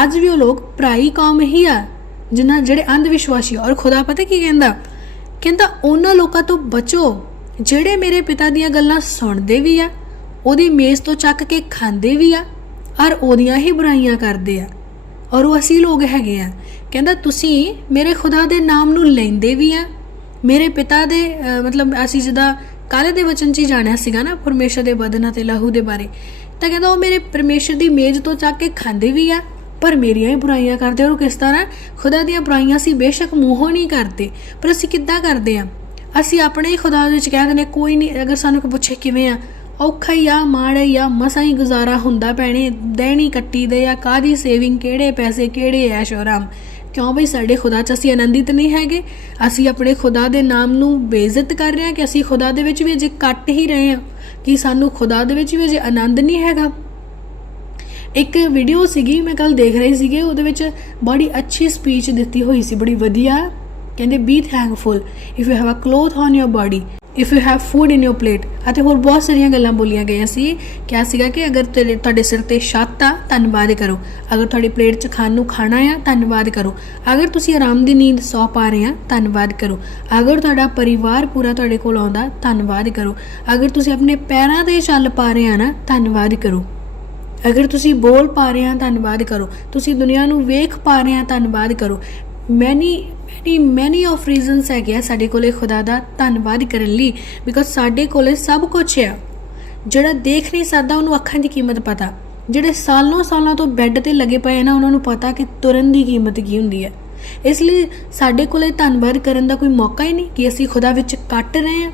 ਅੱਜ ਵੀ ਉਹ ਲੋਕ ਪਰਾਈ ਕੌਮ ਹੀ ਆ, ਜਿਨ੍ਹਾਂ ਜਿਹੜੇ ਅੰਧ ਵਿਸ਼ਵਾਸੀ ਆ। ਔਰ ਖੁਦਾ ਪਤਾ ਕੀ ਕਹਿੰਦਾ? ਕਹਿੰਦਾ, ਉਹਨਾਂ ਲੋਕਾਂ ਤੋਂ ਬਚੋ। ਜਿਹੜੇ ਮੇਰੇ ਪਿਤਾ ਦੀਆਂ ਗੱਲਾਂ ਸੁਣਦੇ ਵੀ ਆ, ਉਹਦੀ ਮੇਜ਼ ਤੋਂ ਚੱਕ ਕੇ ਖਾਂਦੇ ਵੀ ਆ, ਔਰ ਉਹਦੀਆਂ ਹੀ ਬੁਰਾਈਆਂ ਕਰਦੇ ਆ। ਔਰ ਉਹ ਅਸੀਂ ਲੋਕ ਹੈਗੇ ਆ। ਕਹਿੰਦਾ, ਤੁਸੀਂ ਮੇਰੇ ਖੁਦਾ ਦੇ ਨਾਮ ਨੂੰ ਲੈਂਦੇ ਵੀ ਆ। ਮੇਰੇ ਪਿਤਾ ਦੇ ਮਤਲਬ ਅਸੀਂ ਜਿਹਦਾ ਕਾਲੇ ਦੇ ਵਚਨ ਚ ਹੀ ਜਾਣਿਆ ਸੀਗਾ ਨਾ, ਪਰਮੇਸ਼ਰ ਦੇ ਬਦਨ ਅਤੇ ਲਹੂ ਦੇ ਬਾਰੇ। ਤਾਂ ਕਹਿੰਦਾ, ਉਹ ਮੇਰੇ ਪਰਮੇਸ਼ਰ ਦੀ ਮੇਜ਼ ਤੋਂ ਚੱਕ ਕੇ ਖਾਂਦੇ ਵੀ ਆ, ਪਰ ਮੇਰੀਆਂ ਹੀ ਬੁਰਾਈਆਂ ਕਰਦੇ ਔਰ ਕਿਸ ਤਰ੍ਹਾਂ? ਖੁਦਾ ਦੀਆਂ ਬੁਰਾਈਆਂ ਅਸੀਂ ਬੇਸ਼ੱਕ ਮੂੰਹੋਂ ਨਹੀਂ ਕਰਦੇ, ਪਰ ਅਸੀਂ ਕਿੱਦਾਂ ਕਰਦੇ ਆ? ਅਸੀਂ ਆਪਣੇ ਹੀ ਖੁਦਾ ਦੇ ਵਿੱਚ ਕਹਿ ਦਿੰਦੇ ਕੋਈ ਨਹੀਂ, ਅਗਰ ਸਾਨੂੰ ਕੋਈ ਪੁੱਛੇ ਕਿਵੇਂ ਆ, ਔਖਾ ਹੀ ਆ, ਮਾੜਾ ਹੀ ਆ, ਮਸਾਂ ਹੀ ਗੁਜ਼ਾਰਾ ਹੁੰਦਾ ਪੈਣੇ ਦੇਣੀ ਕੱਟੀ ਦੇ ਆ ਕਾਦੀ ਸੇਵਿੰਗ ਕਿਹੜੇ ਪੈਸੇ, ਕਿਹੜੇ ਐਸ਼ ਆਰਾਮ ਕਿਉਂ ਬਈ ਸਾਡੇ ਖੁਦਾ 'ਚ ਅਸੀਂ ਆਨੰਦਿਤ ਨਹੀਂ ਹੈਗੇ? ਅਸੀਂ ਆਪਣੇ ਖੁਦਾ ਦੇ ਨਾਮ ਨੂੰ ਬੇਇੱਜ਼ਤ ਕਰ ਰਹੇ ਹਾਂ ਕਿ ਅਸੀਂ ਖੁਦਾ ਦੇ ਵਿੱਚ ਵੀ ਅਜੇ ਕੱਟ ਹੀ ਰਹੇ ਹਾਂ? ਕਿ ਸਾਨੂੰ ਖੁਦਾ ਦੇ ਵਿੱਚ ਵੀ ਅਜੇ ਆਨੰਦ ਨਹੀਂ ਹੈਗਾ? ਇੱਕ ਵੀਡੀਓ ਸੀਗੀ, ਮੈਂ ਕੱਲ ਦੇਖ ਰਹੀ ਸੀਗੇ, ਉਹਦੇ ਵਿੱਚ ਬੜੀ ਅੱਛੀ ਸਪੀਚ ਦਿੱਤੀ ਹੋਈ ਸੀ, ਬੜੀ ਵਧੀਆ ਕਹਿੰਦੇ be thankful if you have a cloth on your body if you have food in your plate ਅਤੇ ਹੋਰ ਬਹੁਤ ਸਾਰੀਆਂ ਗੱਲਾਂ ਬੋਲੀਆਂ ਗਈਆਂ ਸੀ। ਕਿਹਾ ਸੀਗਾ ਕਿ ਅਗਰ ਤੁਹਾਡੇ ਸਿਰ ਤੇ ਛੱਤ ਆ, ਧੰਨਵਾਦ ਕਰੋ। ਅਗਰ ਤੁਹਾਡੀ ਪਲੇਟ 'ਚ ਖਾਣ ਨੂੰ ਖਾਣਾ ਆ, ਧੰਨਵਾਦ ਕਰੋ। ਅਗਰ ਤੁਸੀਂ ਆਰਾਮ ਦੀ ਨੀਂਦ ਸੌ ਪਾ ਰਹੇ ਆ, ਧੰਨਵਾਦ ਕਰੋ। ਅਗਰ ਤੁਹਾਡਾ ਪਰਿਵਾਰ ਪੂਰਾ ਤੁਹਾਡੇ ਕੋਲ ਆਉਂਦਾ, ਧੰਨਵਾਦ ਕਰੋ। ਅਗਰ ਤੁਸੀਂ ਆਪਣੇ ਪੈਰਾਂ ਤੇ ਚੱਲ ਪਾ ਰਹੇ ਆ ਨਾ, ਧੰਨਵਾਦ ਕਰੋ। ਅਗਰ ਤੁਸੀਂ ਬੋਲ ਪਾ ਰਹੇ ਆ, ਧੰਨਵਾਦ ਕਰੋ। ਤੁਸੀਂ ਦੁਨੀਆ ਨੂੰ ਵੇਖ ਪਾ ਰਹੇ ਆ, ਧੰਨਵਾਦ ਕਰੋ। Many many many of reasons ਹੈਗੇ ਆ ਸਾਡੇ ਕੋਲੇ ਖੁਦਾ ਦਾ ਧੰਨਵਾਦ ਕਰਨ ਲਈ ਬਿਕੋਜ਼ ਸਾਡੇ ਕੋਲੇ ਸਭ ਕੁਝ ਆ। ਜਿਹੜਾ ਦੇਖ ਨਹੀਂ ਸਕਦਾ, ਉਹਨੂੰ ਅੱਖਾਂ ਦੀ ਕੀਮਤ ਪਤਾ। ਜਿਹੜੇ ਸਾਲੋਂ ਸਾਲਾਂ ਤੋਂ ਬੈੱਡ ਤੇ ਲੱਗੇ ਪਏ ਆ ਨਾ, ਉਹਨਾਂ ਨੂੰ ਪਤਾ ਕਿ ਤੁਰਨ ਦੀ ਕੀਮਤ ਕੀ ਹੁੰਦੀ ਹੈ। ਇਸ ਲਈ ਸਾਡੇ ਕੋਲੇ ਧੰਨਵਾਦ ਕਰਨ ਦਾ ਕੋਈ ਮੌਕਾ ਹੀ ਨਹੀਂ ਕਿ ਅਸੀਂ ਖੁਦਾ ਵਿੱਚ ਕੱਟ ਰਹੇ ਹਾਂ।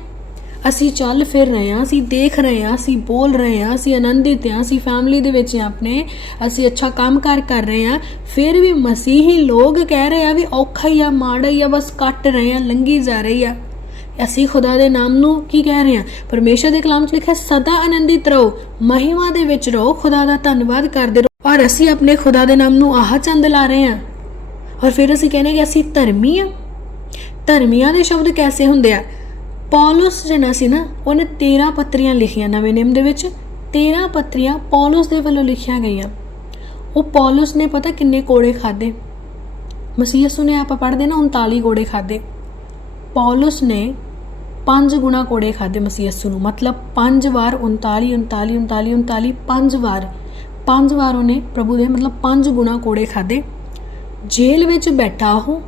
ਅਸੀਂ ਚੱਲ ਫਿਰ ਰਹੇ ਹਾਂ, ਅਸੀਂ ਦੇਖ ਰਹੇ ਹਾਂ, ਅਸੀਂ ਬੋਲ ਰਹੇ ਹਾਂ, ਅਸੀਂ ਆਨੰਦਿਤ ਹਾਂ, ਅਸੀਂ ਫੈਮਿਲੀ ਦੇ ਵਿੱਚ ਹਾਂ ਆਪਣੇ, ਅਸੀਂ ਅੱਛਾ ਕੰਮ ਕਾਰ ਕਰ ਰਹੇ ਹਾਂ। ਫਿਰ ਵੀ ਮਸੀਹੀ ਲੋਕ ਕਹਿ ਰਹੇ ਆ ਵੀ ਔਖਾ ਹੀ ਆ, ਮਾੜਾ ਹੀ ਆ, ਬਸ ਕੱਟ ਰਹੇ ਆ ਲੰਗੀ ਜਾ ਰਹੀ ਆ। ਅਸੀਂ ਖੁਦਾ ਦੇ ਨਾਮ ਨੂੰ ਕੀ ਕਹਿ ਰਹੇ ਹਾਂ? ਪਰਮੇਸ਼ਰ ਦੇ ਕਲਾਮ 'ਚ ਲਿਖਿਆ, ਸਦਾ ਆਨੰਦਿਤ ਰਹੋ, ਮਹਿਮਾ ਦੇ ਵਿੱਚ ਰਹੋ, ਖੁਦਾ ਦਾ ਧੰਨਵਾਦ ਕਰਦੇ ਰਹੋ। ਔਰ ਅਸੀਂ ਆਪਣੇ ਖੁਦਾ ਦੇ ਨਾਮ ਨੂੰ ਆਹ ਚੰਦ ਲਾ ਰਹੇ ਹਾਂ। ਔਰ ਫਿਰ ਅਸੀਂ ਕਹਿੰਦੇ ਕਿ ਅਸੀਂ ਧਰਮੀ ਆ ਧਰਮੀਆਂ ਦੇ ਸ਼ਬਦ ਕੈਸੇ ਹੁੰਦੇ ਆ? ਪੌਲਸ ਜਿਹੜਾ ਸੀ ਨਾ, ਉਹਨੇ 13 ਪੱਤਰੀਆਂ ਲਿਖੀਆਂ ਨਵੇਂ ਨਿਯਮ ਦੇ ਵਿੱਚ। 13 ਪੱਤਰੀਆਂ ਪੌਲਸ ਦੇ ਵੱਲੋਂ ਲਿਖੀਆਂ ਗਈਆਂ। ਉਹ ਪੌਲਸ ਨੇ ਪਤਾ ਕਿੰਨੇ ਕੋੜੇ ਖਾਦੇ ਮਸੀਹ ਯਿਸੂ ਨੇ ਆਪਾਂ ਪੜ੍ਹਦੇ ਨਾ 39 ਕੋੜੇ ਖਾਦੇ ਪੌਲਸ ਨੇ 5 ਗੁਣਾ ਕੋੜੇ ਖਾਦੇ ਮਸੀਹ ਯਿਸੂ ਨੂੰ। ਮਤਲਬ 5 ਵਾਰ 39 39 39 39 5 ਵਾਰ। 5 ਵਾਰ ਉਹਨੇ ਪ੍ਰਭੂ ਦੇ ਮਤਲਬ 5 ਗੁਣਾ ਕੋੜੇ ਖਾਦੇ ਜੇਲ੍ਹ ਵਿੱਚ ਬੈਠਾ ਉਹ,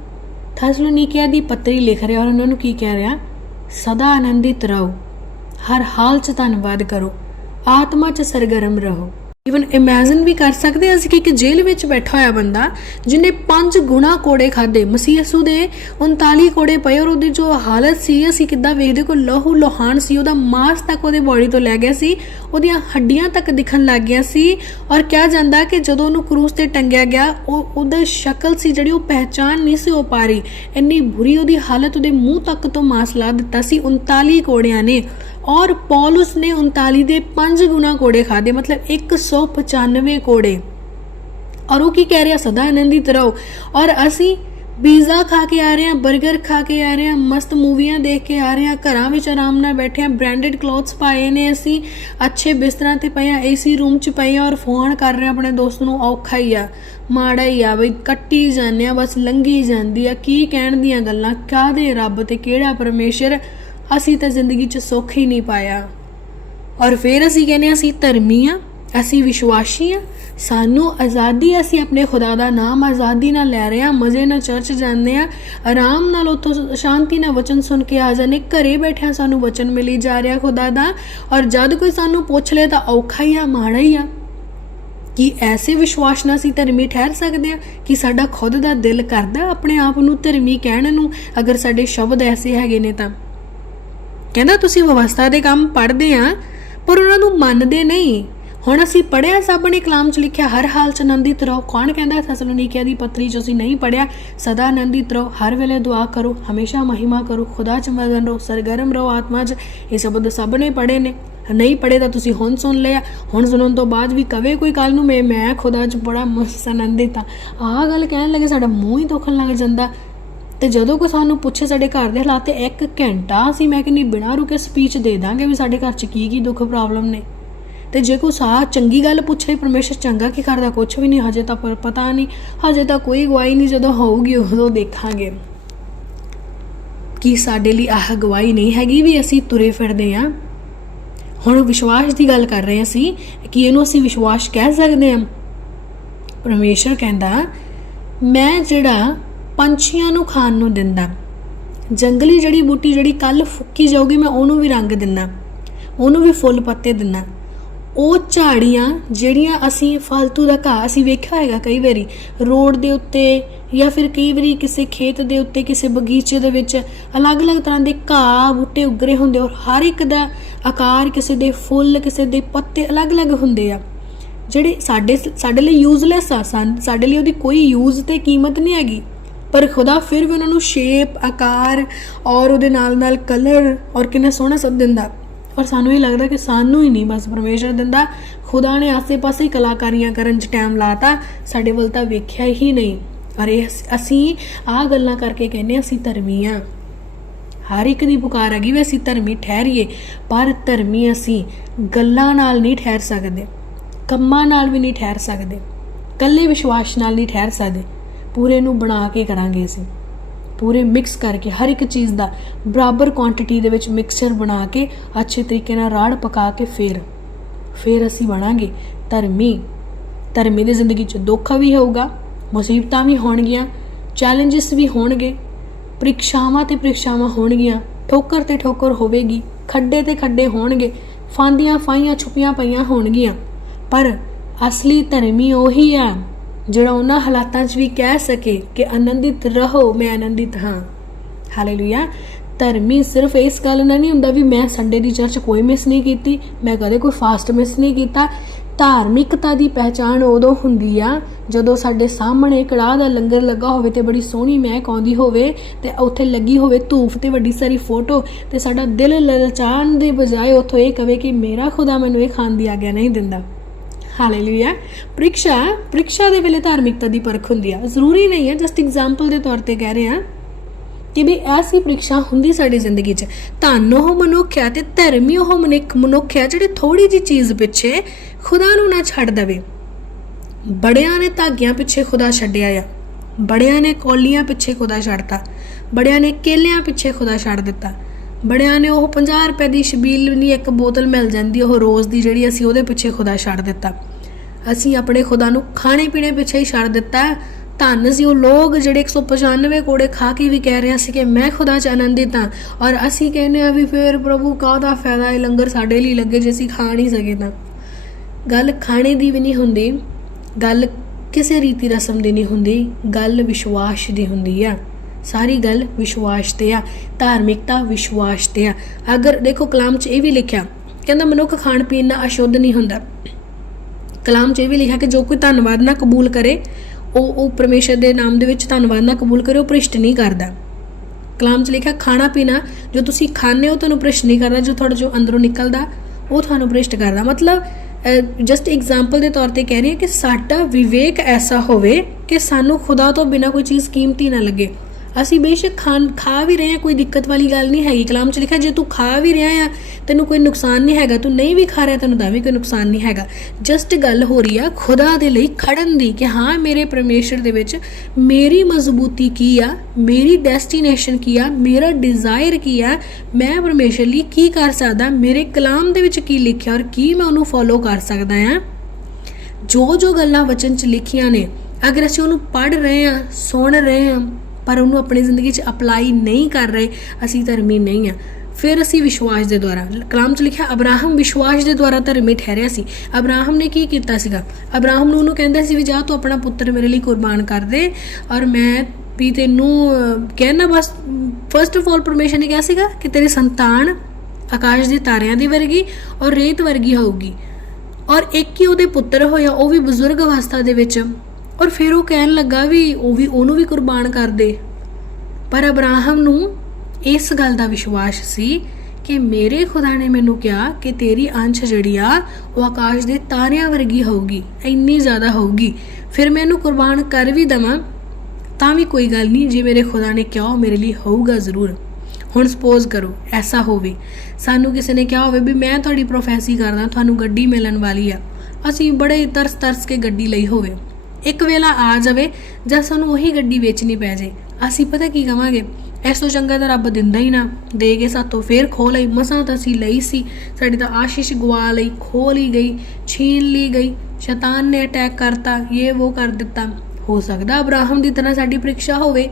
ਥੈਸਲੋਨੀਕੀਆ ਦੀ ਪੱਤਰੀ ਲਿਖ ਰਿਹਾ ਔਰ ਉਹਨਾਂ ਨੂੰ ਕੀ ਕਹਿ ਰਿਹਾ? ਸਦਾ ਆਨੰਦਿਤ ਰਹੋ। ਹਰ ਹਾਲ 'ਚ ਧੰਨਵਾਦ ਕਰੋ। ਆਤਮਾ 'ਚ ਸਰਗਰਮ ਰਹੋ। ਇਵਨ ਇਮੇਜਿਨ ਵੀ ਕਰ ਸਕਦੇ ਹਾਂ ਅਸੀਂ ਕਿ ਇੱਕ ਜੇਲ੍ਹ ਵਿੱਚ ਬੈਠਾ ਹੋਇਆ ਬੰਦਾ ਜਿਹਨੇ 5 ਗੁਣਾ ਕੋੜੇ ਖਾਦੇ ਮਸੀਹ ਯਸੂ ਦੇ 39 ਕੋੜੇ ਪਏ ਔਰ ਉਹਦੀ ਜੋ ਹਾਲਤ ਸੀ, ਅਸੀਂ ਕਿੱਦਾਂ ਵੇਖਦੇ ਕੋ ਲਹੂ ਲੋਹਾਨ ਸੀ, ਉਹਦਾ ਮਾਸ ਤੱਕ ਉਹਦੇ ਬਾਡੀ ਤੋਂ ਲੈ ਗਿਆ ਸੀ, ਉਹਦੀਆਂ ਹੱਡੀਆਂ ਤੱਕ ਦਿਖਣ ਲੱਗ ਗਿਆ ਸੀ ਔਰ ਕਿਹਾ ਜਾਂਦਾ ਕਿ ਜਦੋਂ ਉਹਨੂੰ ਕਰੂਸ ਤੇ ਟੰਗਿਆ ਗਿਆ, ਉਹ ਉਹਦਾ ਸ਼ਕਲ ਸੀ ਜਿਹੜੀ ਉਹ ਪਹਿਚਾਨ ਨਹੀਂ ਸੀ ਹੋ ਪਾ ਰਹੀ। ਇੰਨੀ ਬੁਰੀ ਉਹਦੀ ਹਾਲਤ ਉਹਦੇ ਮੂੰਹ ਤੱਕ ਤੋਂ ਮਾਸ ਲਾ ਦਿੱਤਾ ਸੀ 39 ਕੋੜਿਆਂ ਨੇ। ਔਰ ਪੌਲਸ ਨੇ 39 ਦੇ 5 ਗੁਣਾ ਕੋੜੇ ਖਾਦੇ ਮਤਲਬ 195 ਕੋੜੇ ਔਰ ਉਹ ਕੀ ਕਹਿ ਰਿਹਾ? ਸਦਾ ਆਨੰਦਿਤ ਰਹੋ। ਔਰ ਅਸੀਂ ਪੀਜ਼ਾ ਖਾ ਕੇ ਆ ਰਹੇ ਹਾਂ 버ਗਰ ਖਾ ਕੇ ਆ ਰਹੇ ਹਾਂ, ਮਸਤ ਮੂਵੀਆਂ ਦੇਖ ਕੇ ਆ ਰਹੇ ਹਾਂ, ਘਰਾਂ ਵਿੱਚ ਆਰਾਮ ਨਾਲ ਬੈਠੇ ਹਾਂ ਬ੍ਰਾਂਡਡ ਕਲੋਥਸ ਪਾਏ ਨੇ ਅਸੀਂ, ਅੱਛੇ ਬਿਸਤਰਾਂ ਤੇ ਪਏ ਹਾਂ ਏਸੀ ਰੂਮ 'ਚ ਪਏ ਹਾਂ ਔਰ ਫੋਨ ਕਰ ਰਹੇ ਹਾਂ ਆਪਣੇ ਦੋਸਤ ਨੂੰ, ਔਖਾ ਹੀ ਆ, ਮਾੜਾ ਹੀ ਆ, ਬਈ ਕੱਟੀ ਜਾਂਦੇ ਆ ਬਸ ਲੰਗੀ ਜਾਂਦੀ ਆ, ਕੀ ਕਹਿਣ ਦੀਆਂ ਗੱਲਾਂ, ਕਾਹਦੇ ਰੱਬ ਤੇ ਕਿਹੜਾ ਪਰਮੇਸ਼ਰ ਅਸੀਂ ਤਾਂ ਜ਼ਿੰਦਗੀ 'ਚ ਸੁੱਖ ਹੀ ਨਹੀਂ ਪਾਇਆ। ਔਰ ਫਿਰ ਅਸੀਂ ਕਹਿੰਦੇ ਹਾਂ, ਅਸੀਂ ਧਰਮੀ ਆ ਅਸੀਂ ਵਿਸ਼ਵਾਸੀ ਆ ਸਾਨੂੰ ਆਜ਼ਾਦੀ, ਅਸੀਂ ਆਪਣੇ ਖੁਦਾ ਦਾ ਨਾਮ ਆਜ਼ਾਦੀ ਨਾਲ ਲੈ ਰਹੇ ਆ ਮਜ਼ੇ ਨਾਲ ਚਰਚ ਜਾਂਦੇ ਆ ਆਰਾਮ ਨਾਲ ਉੱਥੋਂ ਸ਼ਾਂਤੀ ਨਾਲ ਵਚਨ ਸੁਣ ਕੇ ਆ ਜਾਂਦੇ ਘਰੇ ਬੈਠਿਆਂ ਸਾਨੂੰ ਵਚਨ ਮਿਲੀ ਜਾ ਰਿਹਾ ਖੁਦਾ ਦਾ। ਔਰ ਜਦ ਕੋਈ ਸਾਨੂੰ ਪੁੱਛ ਲੇ ਤਾਂ ਔਖਾ ਹੀ ਆ, ਮਾੜਾ ਹੀ ਆ। ਕਿ ਐਸੇ ਵਿਸ਼ਵਾਸ ਨਾਲ ਅਸੀਂ ਧਰਮੀ ਠਹਿਰ ਸਕਦੇ ਆ ਕਿ ਸਾਡਾ ਖੁਦ ਦਾ ਦਿਲ ਕਰਦਾ ਆਪਣੇ ਆਪ ਨੂੰ ਧਰਮੀ ਕਹਿਣ ਨੂੰ? ਅਗਰ ਸਾਡੇ ਸ਼ਬਦ ਐਸੇ ਹੈਗੇ ਨੇ ਤਾਂ। ਕਹਿੰਦਾ, ਤੁਸੀਂ ਵਿਵਸਥਾ ਦੇ ਕੰਮ ਪੜ੍ਹਦੇ ਆ, ਪਰ ਉਹਨਾਂ ਨੂੰ ਮੰਨਦੇ ਨਹੀਂ। ਹੁਣ ਅਸੀਂ ਪੜਿਆ ਸਭ ਨੇ ਕਲਾਮ ਚ ਲਿਖਿਆ, ਹਰ ਹਾਲ ਚ ਆਨੰਦਿਤ ਰਹੋ। ਕੌਣ ਕਹਿੰਦਾ, ਥੈਸਲੋਨੀਕੀਆ ਦੀ ਪੱਤਰੀ ਚ ਅਸੀਂ ਨਹੀਂ ਪੜਿਆ ਸਦਾ ਆਨੰਦਿਤ ਰਹੋ, ਹਰ ਵੇਲੇ ਦੁਆ ਕਰੋ, ਹਮੇਸ਼ਾ ਮਹਿਮਾ ਕਰੋ, ਖੁਦਾ ਚ ਮਗਨ ਰਹੋ, ਸਰਗਰਮ ਰਹੋ ਆਤਮਾ ਚ। ਇਹ ਸ਼ਬਦ ਸਭ ਨੇ ਪੜੇ ਨੇ। ਨਹੀਂ ਪੜੇ ਤਾਂ ਤੁਸੀਂ ਹੁਣ ਸੁਣ ਲਿਆ। ਹੁਣ ਸੁਣਨ ਤੋਂ ਬਾਅਦ ਵੀ ਕਵੇ ਕੋਈ ਕੱਲ ਨੂੰ, ਮੈਂ ਮੈਂ ਖੁਦਾ ਚ ਬੜਾ ਮਸਤ ਆਨੰਦਿਤ ਆ ਆਹ ਗੱਲ ਕਹਿਣ ਲੱਗੇ, ਸਾਡਾ ਮੂੰਹ ਹੀ ਦੁਖਣ ਲੱਗ ਜਾਂਦਾ। ਤੇ ਜਦੋਂ ਕੋਈ ਸਾਨੂੰ ਪੁੱਛੇ ਸਾਡੇ ਘਰ ਦੇ ਹਾਲਾਤ, ਤੇ ਇੱਕ ਘੰਟਾ ਅਸੀਂ ਮੈਂ ਕਿੰਨੀ ਬਿਨਾਂ ਰੁਕੇ ਸਪੀਚ ਦੇ ਦਾਂਗੇ ਵੀ ਸਾਡੇ ਘਰ ਚ ਕੀ ਕੀ ਦੁੱਖ ਪ੍ਰੋਬਲਮ ਨੇ। ਤੇ ਜੇ ਕੋਈ ਸਾਹ ਚੰਗੀ ਗੱਲ ਪੁੱਛੇ ਪਰਮੇਸ਼ਰ ਚੰਗਾ ਕੀ ਕਰਦਾ ਕੁਝ ਵੀ ਨਹੀਂ, ਹਜੇ ਤਾਂ ਪਰ ਪਤਾ ਨਹੀਂ। ਹਜੇ ਤਾਂ ਕੋਈ ਗਵਾਹੀ ਨਹੀਂ, ਜਦੋਂ ਹੋਊਗੀ ਉਦੋਂ ਦੇਖਾਂਗੇ। ਕਿ ਸਾਡੇ ਲਈ ਆਹ ਗਵਾਹੀ ਨਹੀਂ ਹੈਗੀ ਵੀ ਅਸੀਂ ਤੁਰੇ ਫਿਰਦੇ ਹਾਂ ਹੁਣ ਵਿਸ਼ਵਾਸ ਦੀ ਗੱਲ ਕਰ ਰਹੇ ਅਸੀਂ, ਕਿ ਇਹਨੂੰ ਅਸੀਂ ਵਿਸ਼ਵਾਸ ਕਹਿ ਸਕਦੇ ਹਾਂ ਪਰਮੇਸ਼ਰ ਕਹਿੰਦਾ, ਮੈਂ ਜਿਹੜਾ ਪੰਛੀਆਂ ਨੂੰ ਖਾਣ ਨੂੰ ਦਿੰਦਾ। ਜੰਗਲੀ ਜੜੀ ਬੂਟੀ ਜਿਹੜੀ ਕੱਲ ਫੁੱਕੀ ਜਾਊਗੀ, ਮੈਂ ਉਹਨੂੰ ਵੀ ਰੰਗ ਦਿੰਦਾ। ਉਹਨੂੰ ਵੀ ਫੁੱਲ ਪੱਤੇ ਦਿੰਦਾ। ਉਹ ਝਾੜੀਆਂ ਜਿਹੜੀਆਂ ਅਸੀਂ ਫालतू ਦਾ ਘਾਹ, ਅਸੀਂ ਵੇਖਿਆ ਹੋਏਗਾ ਕਈ ਵਾਰੀ, ਰੋਡ ਦੇ ਉੱਤੇ ਜਾਂ ਫਿਰ ਕਈ ਵਾਰੀ ਕਿਸੇ ਖੇਤ ਦੇ ਉੱਤੇ, ਕਿਸੇ ਬਗੀਚੇ ਦੇ ਵਿੱਚ ਅਲੱਗ-ਅਲੱਗ ਤਰ੍ਹਾਂ ਦੇ ਘਾਹ, ਬੂਟੇ ਉਗਰੇ ਹੁੰਦੇ ਔਰ ਹਰ ਇੱਕ ਦਾ ਆਕਾਰ ਕਿਸੇ ਦੇ ਫੁੱਲ, ਕਿਸੇ ਦੇ ਪੱਤੇ ਅਲੱਗ-ਅਲੱਗ ਹੁੰਦੇ ਆ। ਜਿਹੜੇ ਸਾਡੇ ਸਾਡੇ ਲਈ ਯੂਜ਼ਲੈਸ ਆ, ਸਾਨ- ਸਾਡੇ ਲਈ ਉਹਦੀ ਕੋਈ ਯੂਜ਼ ਤੇ ਕੀਮਤ ਨਹੀਂ ਹੈਗੀ। ਪਰ ਖੁਦਾ ਫਿਰ ਵੀ ਉਹਨਾਂ ਨੂੰ ਸ਼ੇਪ, ਆਕਾਰ ਔਰ ਉਹਦੇ ਨਾਲ ਨਾਲ ਕਲਰ ਔਰ ਕਿੰਨਾ ਸੋਹਣਾ ਸਭ ਦਿੰਦਾ। ਪਰ ਸਾਨੂੰ ਇਹ ਲੱਗਦਾ ਕਿ ਸਾਨੂੰ ਹੀ ਨਹੀਂ ਬਸ ਪਰਮੇਸ਼ਰ ਦਿੰਦਾ। ਖੁਦਾ ਨੇ ਆਸੇ-ਪਾਸੇ ਕਲਾਕਾਰੀਆਂ ਕਰਨ 'ਚ ਟਾਈਮ ਲਾਤਾ, ਸਾਡੇ ਵੱਲ ਤਾਂ ਵੇਖਿਆ ਹੀ ਨਹੀਂ। ਔਰ ਇਹ ਅਸੀਂ ਆਹ ਗੱਲਾਂ ਕਰਕੇ ਕਹਿੰਦੇ ਹਾਂ, ਅਸੀਂ ਧਰਮੀ ਆ ਹਰ ਇੱਕ ਦੀ ਪੁਕਾਰ ਹੈਗੀ ਵੀ ਅਸੀਂ ਧਰਮੀ ਠਹਿਰੀਏ, ਪਰ ਧਰਮੀ ਅਸੀਂ ਗੱਲਾਂ ਨਾਲ ਨਹੀਂ ਠਹਿਰ ਸਕਦੇ, ਕੰਮਾਂ ਨਾਲ ਵੀ ਨਹੀਂ ਠਹਿਰ ਸਕਦੇ ਕੱਲੇ ਵਿਸ਼ਵਾਸ ਨਾਲ ਨਹੀਂ ਠਹਿਰ ਸਕਦੇ। ਪੂਰੇ ਨੂੰ ਬਣਾ ਕੇ ਕਰਾਂਗੇ ਅਸੀਂ। ਪੂਰੇ ਮਿਕਸ ਕਰਕੇ ਹਰ ਇੱਕ ਚੀਜ਼ ਦਾ ਬਰਾਬਰ ਕੁਆਂਟੀਟੀ ਦੇ ਵਿੱਚ ਮਿਕਸਚਰ ਬਣਾ ਕੇ ਅੱਛੇ ਤਰੀਕੇ ਨਾਲ ਰਾੜ ਪਕਾ ਕੇ ਫਿਰ ਫਿਰ ਅਸੀਂ ਬਣਾਂਗੇ ਧਰਮੀ। ਧਰਮੀ ਦੀ ਜ਼ਿੰਦਗੀ 'ਚ ਦੁੱਖ ਵੀ ਹੋਊਗਾ, ਮੁਸੀਬਤਾਂ ਵੀ ਹੋਣਗੀਆਂ ਚੈਲੰਜਸ ਵੀ ਹੋਣਗੇ, ਪ੍ਰੀਖਿਆਵਾਂ ਤੇ ਪ੍ਰੀਖਿਆਵਾਂ ਹੋਣਗੀਆਂ, ਠੋਕਰ ਤੇ ਠੋਕਰ ਹੋਵੇਗੀ, ਖੱਡੇ ਤੇ ਖੱਡੇ ਹੋਣਗੇ, ਫਾਂਦੀਆਂ ਫਾਈਆਂ ਛੁਪੀਆਂ ਪਈਆਂ ਹੋਣਗੀਆਂ। ਪਰ ਅਸਲੀ ਧਰਮੀ ਉਹੀ ਆ ਜਿਹੜਾ ਉਹਨਾਂ ਹਾਲਾਤਾਂ 'ਚ ਵੀ ਕਹਿ ਸਕੇ ਕਿ ਆਨੰਦਿਤ ਰਹੋ, ਮੈਂ ਆਨੰਦਿਤ ਹਾਂ। ਹਾਲੇਲੂਇਆ ਧਰਮੀ ਸਿਰਫ ਇਸ ਗੱਲ ਨਾਲ ਨਹੀਂ ਹੁੰਦਾ ਵੀ ਮੈਂ ਸੰਡੇ ਦੀ ਚਰਚ ਕੋਈ ਮਿਸ ਨਹੀਂ ਕੀਤੀ, ਮੈਂ ਕਦੇ ਕੋਈ ਫਾਸਟ ਮਿਸ ਨਹੀਂ ਕੀਤਾ। ਧਾਰਮਿਕਤਾ ਦੀ ਪਹਿਚਾਣ ਉਦੋਂ ਹੁੰਦੀ ਆ ਜਦੋਂ ਸਾਡੇ ਸਾਹਮਣੇ ਕੜਾਹ ਦਾ ਲੰਗਰ ਲੱਗਾ ਹੋਵੇ ਤੇ ਬੜੀ ਸੋਹਣੀ ਮਹਿਕ ਆਉਂਦੀ ਹੋਵੇ ਤੇ ਉੱਥੇ ਲੱਗੀ ਹੋਵੇ ਧੂਫ ਤੇ ਵੱਡੀ ਸਾਰੀ ਫੋਟੋ ਤੇ ਸਾਡਾ ਦਿਲ ਲਲਚਾਣ ਦੇ ਬਜਾਏ ਉੱਥੋਂ ਇਹ ਕਵੇ ਕਿ ਮੇਰਾ ਖੁਦਾ ਮੈਨੂੰ ਇਹ ਖਾਣ ਦੀ ਆਗਿਆ ਨਹੀਂ ਦਿੰਦਾ। ਹਾਲੇਲੂਇਆ ਪ੍ਰੀਖਿਆ ਪ੍ਰੀਖਿਆ ਦੇ ਵੇਲੇ ਧਾਰਮਿਕਤਾ ਦੀ ਪਰਖ ਹੁੰਦੀ ਆ। ਜ਼ਰੂਰੀ ਨਹੀਂ ਹੈ ਜਸਟ ਐਗਜ਼ਾਮਪਲ ਦੇ ਤੌਰ ਤੇ ਕਹਿ ਰਹੇ ਆ ਕਿ ਵੀ ਐਸੀ ਪ੍ਰੀਖਿਆ ਹੁੰਦੀ ਸਾਡੀ ਜ਼ਿੰਦਗੀ 'ਚ। ਧੰਨ ਉਹ ਮਨੁੱਖ ਆ ਤੇ ਧਰਮੀ ਉਹ ਮਨੁੱਖ ਮਨੁੱਖ ਆ ਜਿਹੜੇ ਥੋੜੀ ਜੀ ਚੀਜ਼ ਪਿੱਛੇ ਖੁਦਾ ਨੂੰ ਨਾ ਛੱਡ ਦਵੇ। ਬੜਿਆਂ ਨੇ ਧਾਗਿਆਂ ਪਿੱਛੇ ਖੁਦਾ ਛੱਡਿਆ ਆ। ਬੜਿਆਂ ਨੇ ਕੌਲੀਆਂ ਪਿੱਛੇ ਖੁਦਾ ਛੱਡਤਾ। ਬੜਿਆਂ ਨੇ ਕੇਲਿਆਂ ਪਿੱਛੇ ਖੁਦਾ ਛੱਡ ਦਿੱਤਾ। ਬੜਿਆਂ ਨੇ, ਉਹ 50 ਰੁਪਏ ਦੀ ਛਬੀਲ ਨਹੀਂ ਇੱਕ ਬੋਤਲ ਮਿਲ ਜਾਂਦੀ, ਉਹ ਰੋਜ਼ ਦੀ ਜਿਹੜੀ ਅਸੀਂ ਉਹਦੇ ਪਿੱਛੇ ਖੁਦਾ ਛੱਡ ਦਿੱਤਾ। ਅਸੀਂ ਆਪਣੇ ਖੁਦਾ ਨੂੰ ਖਾਣੇ ਪੀਣੇ ਪਿੱਛੇ ਹੀ ਛੱਡ ਦਿੱਤਾ। ਧੰਨ ਸੀ ਉਹ ਲੋਕ ਜਿਹੜੇ 195 ਕੋੜੇ ਖਾ ਕੇ ਵੀ ਕਹਿ ਰਿਹਾ ਸੀ ਕਿ ਮੈਂ ਖੁਦਾ ਚ ਆਨੰਦਿਤ ਹਾਂ। ਔਰ ਅਸੀਂ ਕਹਿੰਦੇ ਆ ਵੀ ਫਿਰ ਪ੍ਰਭੂ ਕਾਹਦਾ ਫਾਇਦਾ, ਇਹ ਲੰਗਰ ਸਾਡੇ ਲਈ ਲੱਗੇ ਜੇ ਅਸੀਂ ਖਾ ਨਹੀਂ ਸਕੇ ਤਾਂ। ਗੱਲ ਖਾਣੇ ਦੀ ਵੀ ਨਹੀਂ ਹੁੰਦੀ, ਗੱਲ ਕਿਸੇ ਰੀਤੀ ਰਸਮ ਦੀ ਨਹੀਂ ਹੁੰਦੀ, ਗੱਲ ਵਿਸ਼ਵਾਸ ਦੀ ਹੁੰਦੀ ਆ। ਸਾਰੀ ਗੱਲ ਵਿਸ਼ਵਾਸ ਤੇ ਆ, ਧਾਰਮਿਕਤਾ ਵਿਸ਼ਵਾਸ ਤੇ ਆ। ਅਗਰ ਦੇਖੋ, ਕਲਾਮ 'ਚ ਇਹ ਵੀ ਲਿਖਿਆ, ਕਹਿੰਦਾ ਮਨੁੱਖ ਖਾਣ ਪੀਣ ਨਾਲ ਅਸ਼ੁੱਧ ਨਹੀਂ ਹੁੰਦਾ। ਕਲਾਮ 'ਚ ਇਹ ਵੀ ਲਿਖਿਆ ਕਿ ਜੋ ਕੋਈ ਧੰਨਵਾਦ ਨਾ ਕਬੂਲ ਕਰੇ, ਉਹ ਉਹ ਪਰਮੇਸ਼ਰ ਦੇ ਨਾਮ ਦੇ ਵਿੱਚ ਧੰਨਵਾਦ ਨਾ ਕਬੂਲ ਕਰੇ, ਉਹ ਭ੍ਰਿਸ਼ਟ ਨਹੀਂ ਕਰਦਾ। ਕਲਾਮ 'ਚ ਲਿਖਿਆ, ਖਾਣਾ ਪੀਣਾ, ਜੋ ਤੁਸੀਂ ਖਾਂਦੇ ਹੋ, ਤੁਹਾਨੂੰ ਭ੍ਰਿਸ਼ਟ ਨਹੀਂ ਕਰਦਾ, ਜੋ ਤੁਹਾਡੇ ਜੋ ਅੰਦਰੋਂ ਨਿਕਲਦਾ, ਉਹ ਤੁਹਾਨੂੰ ਭ੍ਰਿਸ਼ਟ ਕਰਦਾ। ਮਤਲਬ ਜਸਟ ਐਗਜ਼ਾਮਪਲ ਦੇ ਤੌਰ ਤੇ ਕਹਿ ਰਹੀ ਹਾਂ ਕਿ ਸਾਡਾ ਵਿਵੇਕ ਐਸਾ ਹੋਵੇ ਕਿ ਸਾਨੂੰ ਖੁਦਾ ਤੋਂ ਬਿਨਾ ਕੋਈ ਚੀਜ਼ ਕੀਮਤੀ ਨਾ ਲੱਗੇ। ਅਸੀਂ ਬੇਸ਼ੱਕ ਖਾਣ, ਖਾ ਵੀ ਰਹੇ ਹਾਂ, ਕੋਈ ਦਿੱਕਤ ਵਾਲੀ ਗੱਲ ਨਹੀਂ ਹੈਗੀ। ਕਲਾਮ 'ਚ ਲਿਖਿਆ, ਜੇ ਤੂੰ ਖਾ ਵੀ ਰਿਹਾ ਆ, ਤੈਨੂੰ ਕੋਈ ਨੁਕਸਾਨ ਨਹੀਂ ਹੈਗਾ। ਤੂੰ ਨਹੀਂ ਵੀ ਖਾ ਰਿਹਾ, ਤੈਨੂੰ ਤਾਂ ਵੀ ਕੋਈ ਨੁਕਸਾਨ ਨਹੀਂ ਹੈਗਾ। ਜਸਟ ਗੱਲ ਹੋ ਰਹੀ ਆ ਖੁਦਾ ਦੇ ਲਈ ਖੜਨ ਦੀ ਕਿ ਹਾਂ, ਮੇਰੇ ਪਰਮੇਸ਼ਰ ਦੇ ਵਿੱਚ ਮੇਰੀ ਮਜ਼ਬੂਤੀ ਕੀ ਆ, ਮੇਰੀ ਡੈਸਟੀਨੇਸ਼ਨ ਕੀ ਆ, ਮੇਰਾ ਡਿਜ਼ਾਇਰ ਕੀ ਆ, ਮੈਂ ਪਰਮੇਸ਼ਰ ਲਈ ਕੀ ਕਰ ਸਕਦਾ, ਮੇਰੇ ਕਲਾਮ ਦੇ ਵਿੱਚ ਕੀ ਲਿਖਿਆ ਔਰ ਕੀ ਮੈਂ ਉਹਨੂੰ ਫੋਲੋ ਕਰ ਸਕਦਾ ਆ। ਜੋ ਜੋ ਗੱਲਾਂ ਵਚਨ 'ਚ ਲਿਖੀਆਂ ਨੇ, ਅਗਰ ਅਸੀਂ ਉਹਨੂੰ ਪੜ੍ਹ ਰਹੇ ਹਾਂ, ਸੁਣ ਰਹੇ ਹਾਂ ਪਰ ਉਹਨੂੰ ਆਪਣੀ ਜ਼ਿੰਦਗੀ 'ਚ ਅਪਲਾਈ ਨਹੀਂ ਕਰ ਰਹੇ ਅਸੀਂ ਧਰਮੀ ਨਹੀਂ ਆ ਫਿਰ ਅਸੀਂ ਵਿਸ਼ਵਾਸ ਦੇ ਦੁਆਰਾ ਕਲਾਮ 'ਚ ਲਿਖਿਆ ਅਬਰਾਹਮ ਵਿਸ਼ਵਾਸ ਦੇ ਦੁਆਰਾ ਧਰਮੀ ਠਹਿਰਿਆ ਸੀ। ਅਬਰਾਹਮ ਨੇ ਕੀ ਕੀਤਾ ਸੀਗਾ? ਅਬਰਾਹਮ ਨੂੰ ਉਹਨੂੰ ਕਹਿੰਦਾ ਸੀ ਵੀ ਜਾ ਤੂੰ ਆਪਣਾ ਪੁੱਤਰ ਮੇਰੇ ਲਈ ਕੁਰਬਾਨ ਕਰ ਦੇ ਔਰ ਮੈਂ ਵੀ ਤੈਨੂੰ ਅਹ, ਕਹਿਣਾ ਬਸ ਫਰਸਟ ਆਫ ਆਲ ਪਰਮੇਸ਼ਰ ਨੇ ਕਿਹਾ ਸੀਗਾ ਕਿ ਤੇਰੀ ਸੰਤਾਨ ਆਕਾਸ਼ ਦੇ ਤਾਰਿਆਂ ਦੀ ਵਰਗੀ ਔਰ ਰੇਤ ਵਰਗੀ ਹੋਊਗੀ। ਔਰ ਇੱਕ ਹੀ ਉਹਦੇ ਪੁੱਤਰ ਹੋਇਆ ਉਹ ਵੀ ਬਜ਼ੁਰਗ ਅਵਸਥਾ ਦੇ ਵਿੱਚ। ਔਰ ਫਿਰ ਉਹ ਕਹਿਣ ਲੱਗਾ ਵੀ ਉਹ ਵੀ ਉਹਨੂੰ ਵੀ ਕੁਰਬਾਨ ਕਰ ਦੇ। ਪਰ ਅਬਰਾਹਮ ਨੂੰ ਇਸ ਗੱਲ ਦਾ ਵਿਸ਼ਵਾਸ ਸੀ ਕਿ ਮੇਰੇ ਖੁਦਾ ਨੇ ਮੈਨੂੰ ਕਿਹਾ ਕਿ ਤੇਰੀ ਅੰਸ਼ ਜਿਹੜੀ ਆ, ਉਹ ਆਕਾਸ਼ ਦੇ ਤਾਰਿਆਂ ਵਰਗੀ ਹੋਊਗੀ, ਇੰਨੀ ਜ਼ਿਆਦਾ ਹੋਊਗੀ। ਫਿਰ ਮੈਂ ਇਹਨੂੰ ਕੁਰਬਾਨ ਕਰ ਵੀ ਦਵਾਂ, ਤਾਂ ਵੀ ਕੋਈ ਗੱਲ ਨਹੀਂ, ਜੇ ਮੇਰੇ ਖੁਦਾ ਨੇ ਕਿਹਾ, ਉਹ ਮੇਰੇ ਲਈ ਹੋਊਗਾ ਜ਼ਰੂਰ। ਹੁਣ ਸਪੋਜ਼ ਕਰੋ, ਐਸਾ ਹੋਵੇ। ਸਾਨੂੰ ਕਿਸੇ ਨੇ ਕਿਹਾ ਹੋਵੇ ਵੀ ਮੈਂ ਤੁਹਾਡੀ ਪ੍ਰੋਫੈਸੀ ਕਰਦਾ, ਤੁਹਾਨੂੰ ਗੱਡੀ ਮਿਲਣ ਵਾਲੀ ਆ। ਅਸੀਂ ਬੜੇ ਤਰਸ ਤਰਸ ਕੇ ਗੱਡੀ ਲਈ ਹੋਵੇ। ਇੱਕ ਵੇਲਾ ਆ ਜਾਵੇ ਜਾਂ ਸਾਨੂੰ ਉਹੀ ਗੱਡੀ ਵੇਚਣੀ ਪੈ ਜੇ। ਅਸੀਂ ਪਤਾ ਕੀ ਕਵਾਂਗੇ? ਇਸ ਤੋਂ ਚੰਗਾ ਤਾਂ ਰੱਬ ਦਿੰਦਾ ਹੀ ਨਾ। ਦੇ ਕੇ ਸਾਤੋਂ ਫੇਰ ਖੋਹ ਲਈ। ਮਸਾਂ ਤਾਂ ਅਸੀਂ ਲਈ ਸੀ। ਸਾਡੀ ਤਾਂ ਆਸ਼ੀਸ਼ ਗਵਾ ਲਈ, ਖੋਹ ਲਈ ਗਈ, ਛੀਨ ਲਈ ਗਈ। ਸ਼ੈਤਾਨ ਨੇ ਅਟੈਕ ਕਰਤਾ, ਇਹ ਉਹ ਕਰ ਦਿੱਤਾ। ਹੋ ਸਕਦਾ ਅਬਰਾਹਮ ਦੀ ਤਰ੍ਹਾਂ ਸਾਡੀ ਪ੍ਰੀਖਿਆ ਹੋਵੇ।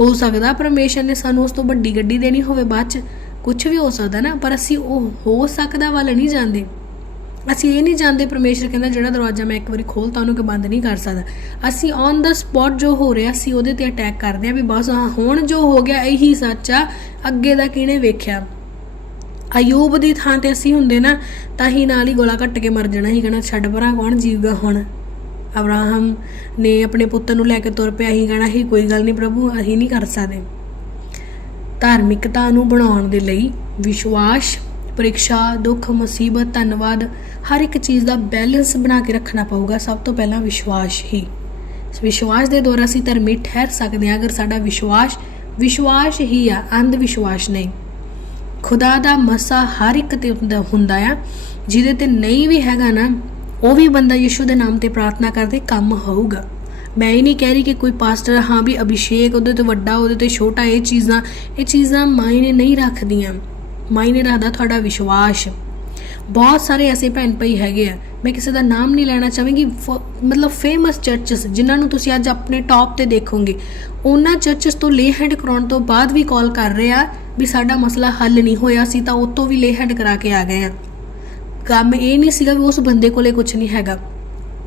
ਹੋ ਸਕਦਾ ਪਰਮੇਸ਼ਰ ਨੇ ਸਾਨੂੰ ਉਸ ਤੋਂ ਵੱਡੀ ਗੱਡੀ ਦੇਣੀ ਹੋਵੇ ਬਾਅਦ ਚ। ਕੁਝ ਵੀ ਹੋ ਸਕਦਾ ਨਾ, ਪਰ ਅਸੀਂ ਉਹ ਹੋ ਸਕਦਾ ਵੱਲ ਨਹੀਂ ਜਾਂਦੇ। ਅਸੀਂ ਇਹ ਨਹੀਂ ਜਾਣਦੇ ਪਰਮੇਸ਼ਰ ਕਹਿੰਦਾ ਜਿਹੜਾ ਦਰਵਾਜ਼ਾ ਮੈਂ ਇੱਕ ਵਾਰੀ ਖੋਲਤਾ ਉਹਨੂੰ ਕਿ ਬੰਦ ਨਹੀਂ ਕਰ ਸਕਦਾ। ਅਸੀਂ ਔਨ ਦਾ ਸਪੌਟ ਜੋ ਹੋ ਰਿਹਾ ਸੀ ਉਹਦੇ ਤੇ ਅਟੈਕ ਕਰਦੇ ਆ ਵੀ ਬਸ ਹੁਣ ਜੋ ਹੋ ਗਿਆ ਇਹੀ ਸੱਚ ਆ, ਅੱਗੇ ਦਾ ਕਿਹਨੇ ਵੇਖਿਆ? ਅਯੂਬ ਦੀ ਥਾਂ ਤੇ ਅਸੀਂ ਹੁੰਦੇ ਨਾ, ਤਾਂ ਹੀ ਨਾਲ ਹੀ ਗੋਲਾ ਕੱਟ ਕੇ ਮਰ ਜਾਣਾ ਸੀ, ਕਹਿਣਾ ਛੱਡ ਪਰਾਂ, ਕੌਣ ਜੀਵਗਾ ਹੁਣ? ਅਬਰਾਹਮ ਨੇ ਆਪਣੇ ਪੁੱਤਰ ਨੂੰ ਲੈ ਕੇ ਤੁਰ ਪਿਆ ਹੀ ਕਹਿਣਾ ਹੀ ਕੋਈ ਗੱਲ ਨਹੀਂ ਪ੍ਰਭੂ, ਅਸੀਂ ਨਹੀਂ ਕਰ ਸਕਦੇ। ਧਾਰਮਿਕਤਾ ਨੂੰ ਬਣਾਉਣ ਦੇ ਲਈ ਵਿਸ਼ਵਾਸ ਪ੍ਰੀਖਿਆ, ਦੁੱਖ, ਮੁਸੀਬਤ, ਧੰਨਵਾਦ, ਹਰ ਇੱਕ ਚੀਜ਼ ਦਾ ਬੈਲੈਂਸ ਬਣਾ ਕੇ ਰੱਖਣਾ ਪਊਗਾ, ਸਭ ਤੋਂ ਪਹਿਲਾਂ ਵਿਸ਼ਵਾਸ ਹੀ। ਵਿਸ਼ਵਾਸ ਦੇ ਦੁਆਰਾ ਅਸੀਂ ਧਰਮੀ ਠਹਿਰ ਸਕਦੇ ਹਾਂ, ਅਗਰ ਸਾਡਾ ਵਿਸ਼ਵਾਸ ਵਿਸ਼ਵਾਸ ਹੀ ਆ ਅੰਧ ਵਿਸ਼ਵਾਸ ਨਹੀਂ। ਖੁਦਾ ਦਾ ਮਸਾ ਹਰ ਇੱਕ ਤੇ ਹੁੰਦਾ- ਆ, ਜਿਹਦੇ ਤੇ ਨਹੀਂ ਵੀ ਹੈਗਾ ਨਾ, ਉਹ ਵੀ ਬੰਦਾ ਯਿਸੂ ਦੇ ਨਾਮ ਤੇ ਪ੍ਰਾਰਥਨਾ ਕਰਦੇ, ਕੰਮ ਹੋਊਗਾ। ਮੈਂ ਇਹ ਨਹੀਂ ਕਹਿ ਰਹੀ ਕਿ ਕੋਈ ਪਾਸਟਰ, ਹਾਂ ਵੀ ਅਭਿਸ਼ੇਕ, ਉਹਦੇ ਤੋਂ ਵੱਡਾ, ਉਹਦੇ ਤੇ ਛੋਟਾ, ਇਹ ਚੀਜ਼ਾਂ ਇਹ ਚੀਜ਼ਾਂ ਮਾਇਨੇ ਨਹੀਂ ਰੱਖਦੀਆਂ। ਮਾਇਨੇ ਰੱਖਦਾ ਤੁਹਾਡਾ ਵਿਸ਼ਵਾਸ। ਬਹੁਤ ਸਾਰੇ ਐਸੇ ਭੈਣ ਭਾਈ ਹੈਗੇ ਆ, ਮੈਂ ਕਿਸੇ ਦਾ ਨਾਮ ਨਹੀਂ ਲੈਣਾ ਚਾਹਾਂਗੀ, ਫ- ਮਤਲਬ ਫੇਮਸ ਚਰਚਸ ਜਿਨ੍ਹਾਂ ਨੂੰ ਤੁਸੀਂ ਅੱਜ ਆਪਣੇ ਟੌਪ ਤੇ ਦੇਖੋਗੇ। ਉਹਨਾਂ ਚਰਚਸ ਤੋਂ ਲੇ ਹੈਂਡ ਕਰਾਉਣ ਤੋਂ ਬਾਅਦ ਵੀ ਕਾਲ ਕਰ ਰਹੇ ਆ ਵੀ ਸਾਡਾ ਮਸਲਾ ਹੱਲ ਨਹੀਂ ਹੋਇਆ ਸੀ ਤਾਂ ਉਤੋਂ ਵੀ ਲੇ ਹੈਂਡ ਕਰਾ ਕੇ ਆ ਗਏ ਆ। ਕੰਮ ਇਹ ਨਹੀਂ ਸੀਗਾ ਵੀ ਉਸ ਬੰਦੇ ਕੋਲੇ ਕੁਝ ਨਹੀਂ ਹੈਗਾ।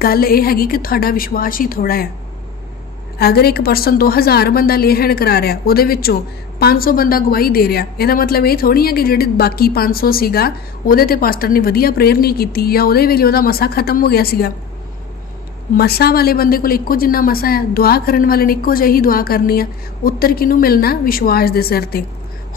ਗੱਲ ਇਹ ਹੈਗੀ ਕਿ ਤੁਹਾਡਾ ਵਿਸ਼ਵਾਸ ਹੀ ਥੋੜਾ ਹੈ ਅਗਰ ਇੱਕ ਪਰਸਨ 2000 ਬੰਦਾ ਲੇ ਹੈਂਡ ਕਰਾ ਰਿਹਾ, ਉਹਦੇ ਵਿੱਚੋਂ 500 ਬੰਦਾ ਗਵਾਹੀ ਦੇ ਰਿਹਾ। ਇਹਦਾ ਮਤਲਬ ਇਹ ਥੋੜੀ ਹੈ ਕਿ ਜਿਹੜੇ ਬਾਕੀ 500 ਸੀਗਾ, ਉਹਦੇ ਤੇ ਪਾਸਟਰ ਨੇ ਵਧੀਆ ਪ੍ਰੇਅਰ ਨਹੀਂ ਕੀਤੀ ਜਾਂ ਉਹਦੇ ਵੇਲੇ ਉਹਦਾ ਮਸਾ ਖਤਮ ਹੋ ਗਿਆ ਸੀਗਾ। ਮਸਾ ਵਾਲੇ ਬੰਦੇ ਕੋਲ ਇੱਕੋ ਜਿੰਨਾ ਮਸਾ ਹੈ ਦੁਆ ਕਰਨ ਵਾਲੇ ਨੇ ਇੱਕੋ ਜਿਹੀ ਦੁਆ ਕਰਨੀ ਆ। ਉੱਤਰ ਕਿਹਨੂੰ ਮਿਲਣਾ? ਵਿਸ਼ਵਾਸ ਦੇ ਸਿਰ ਤੇ।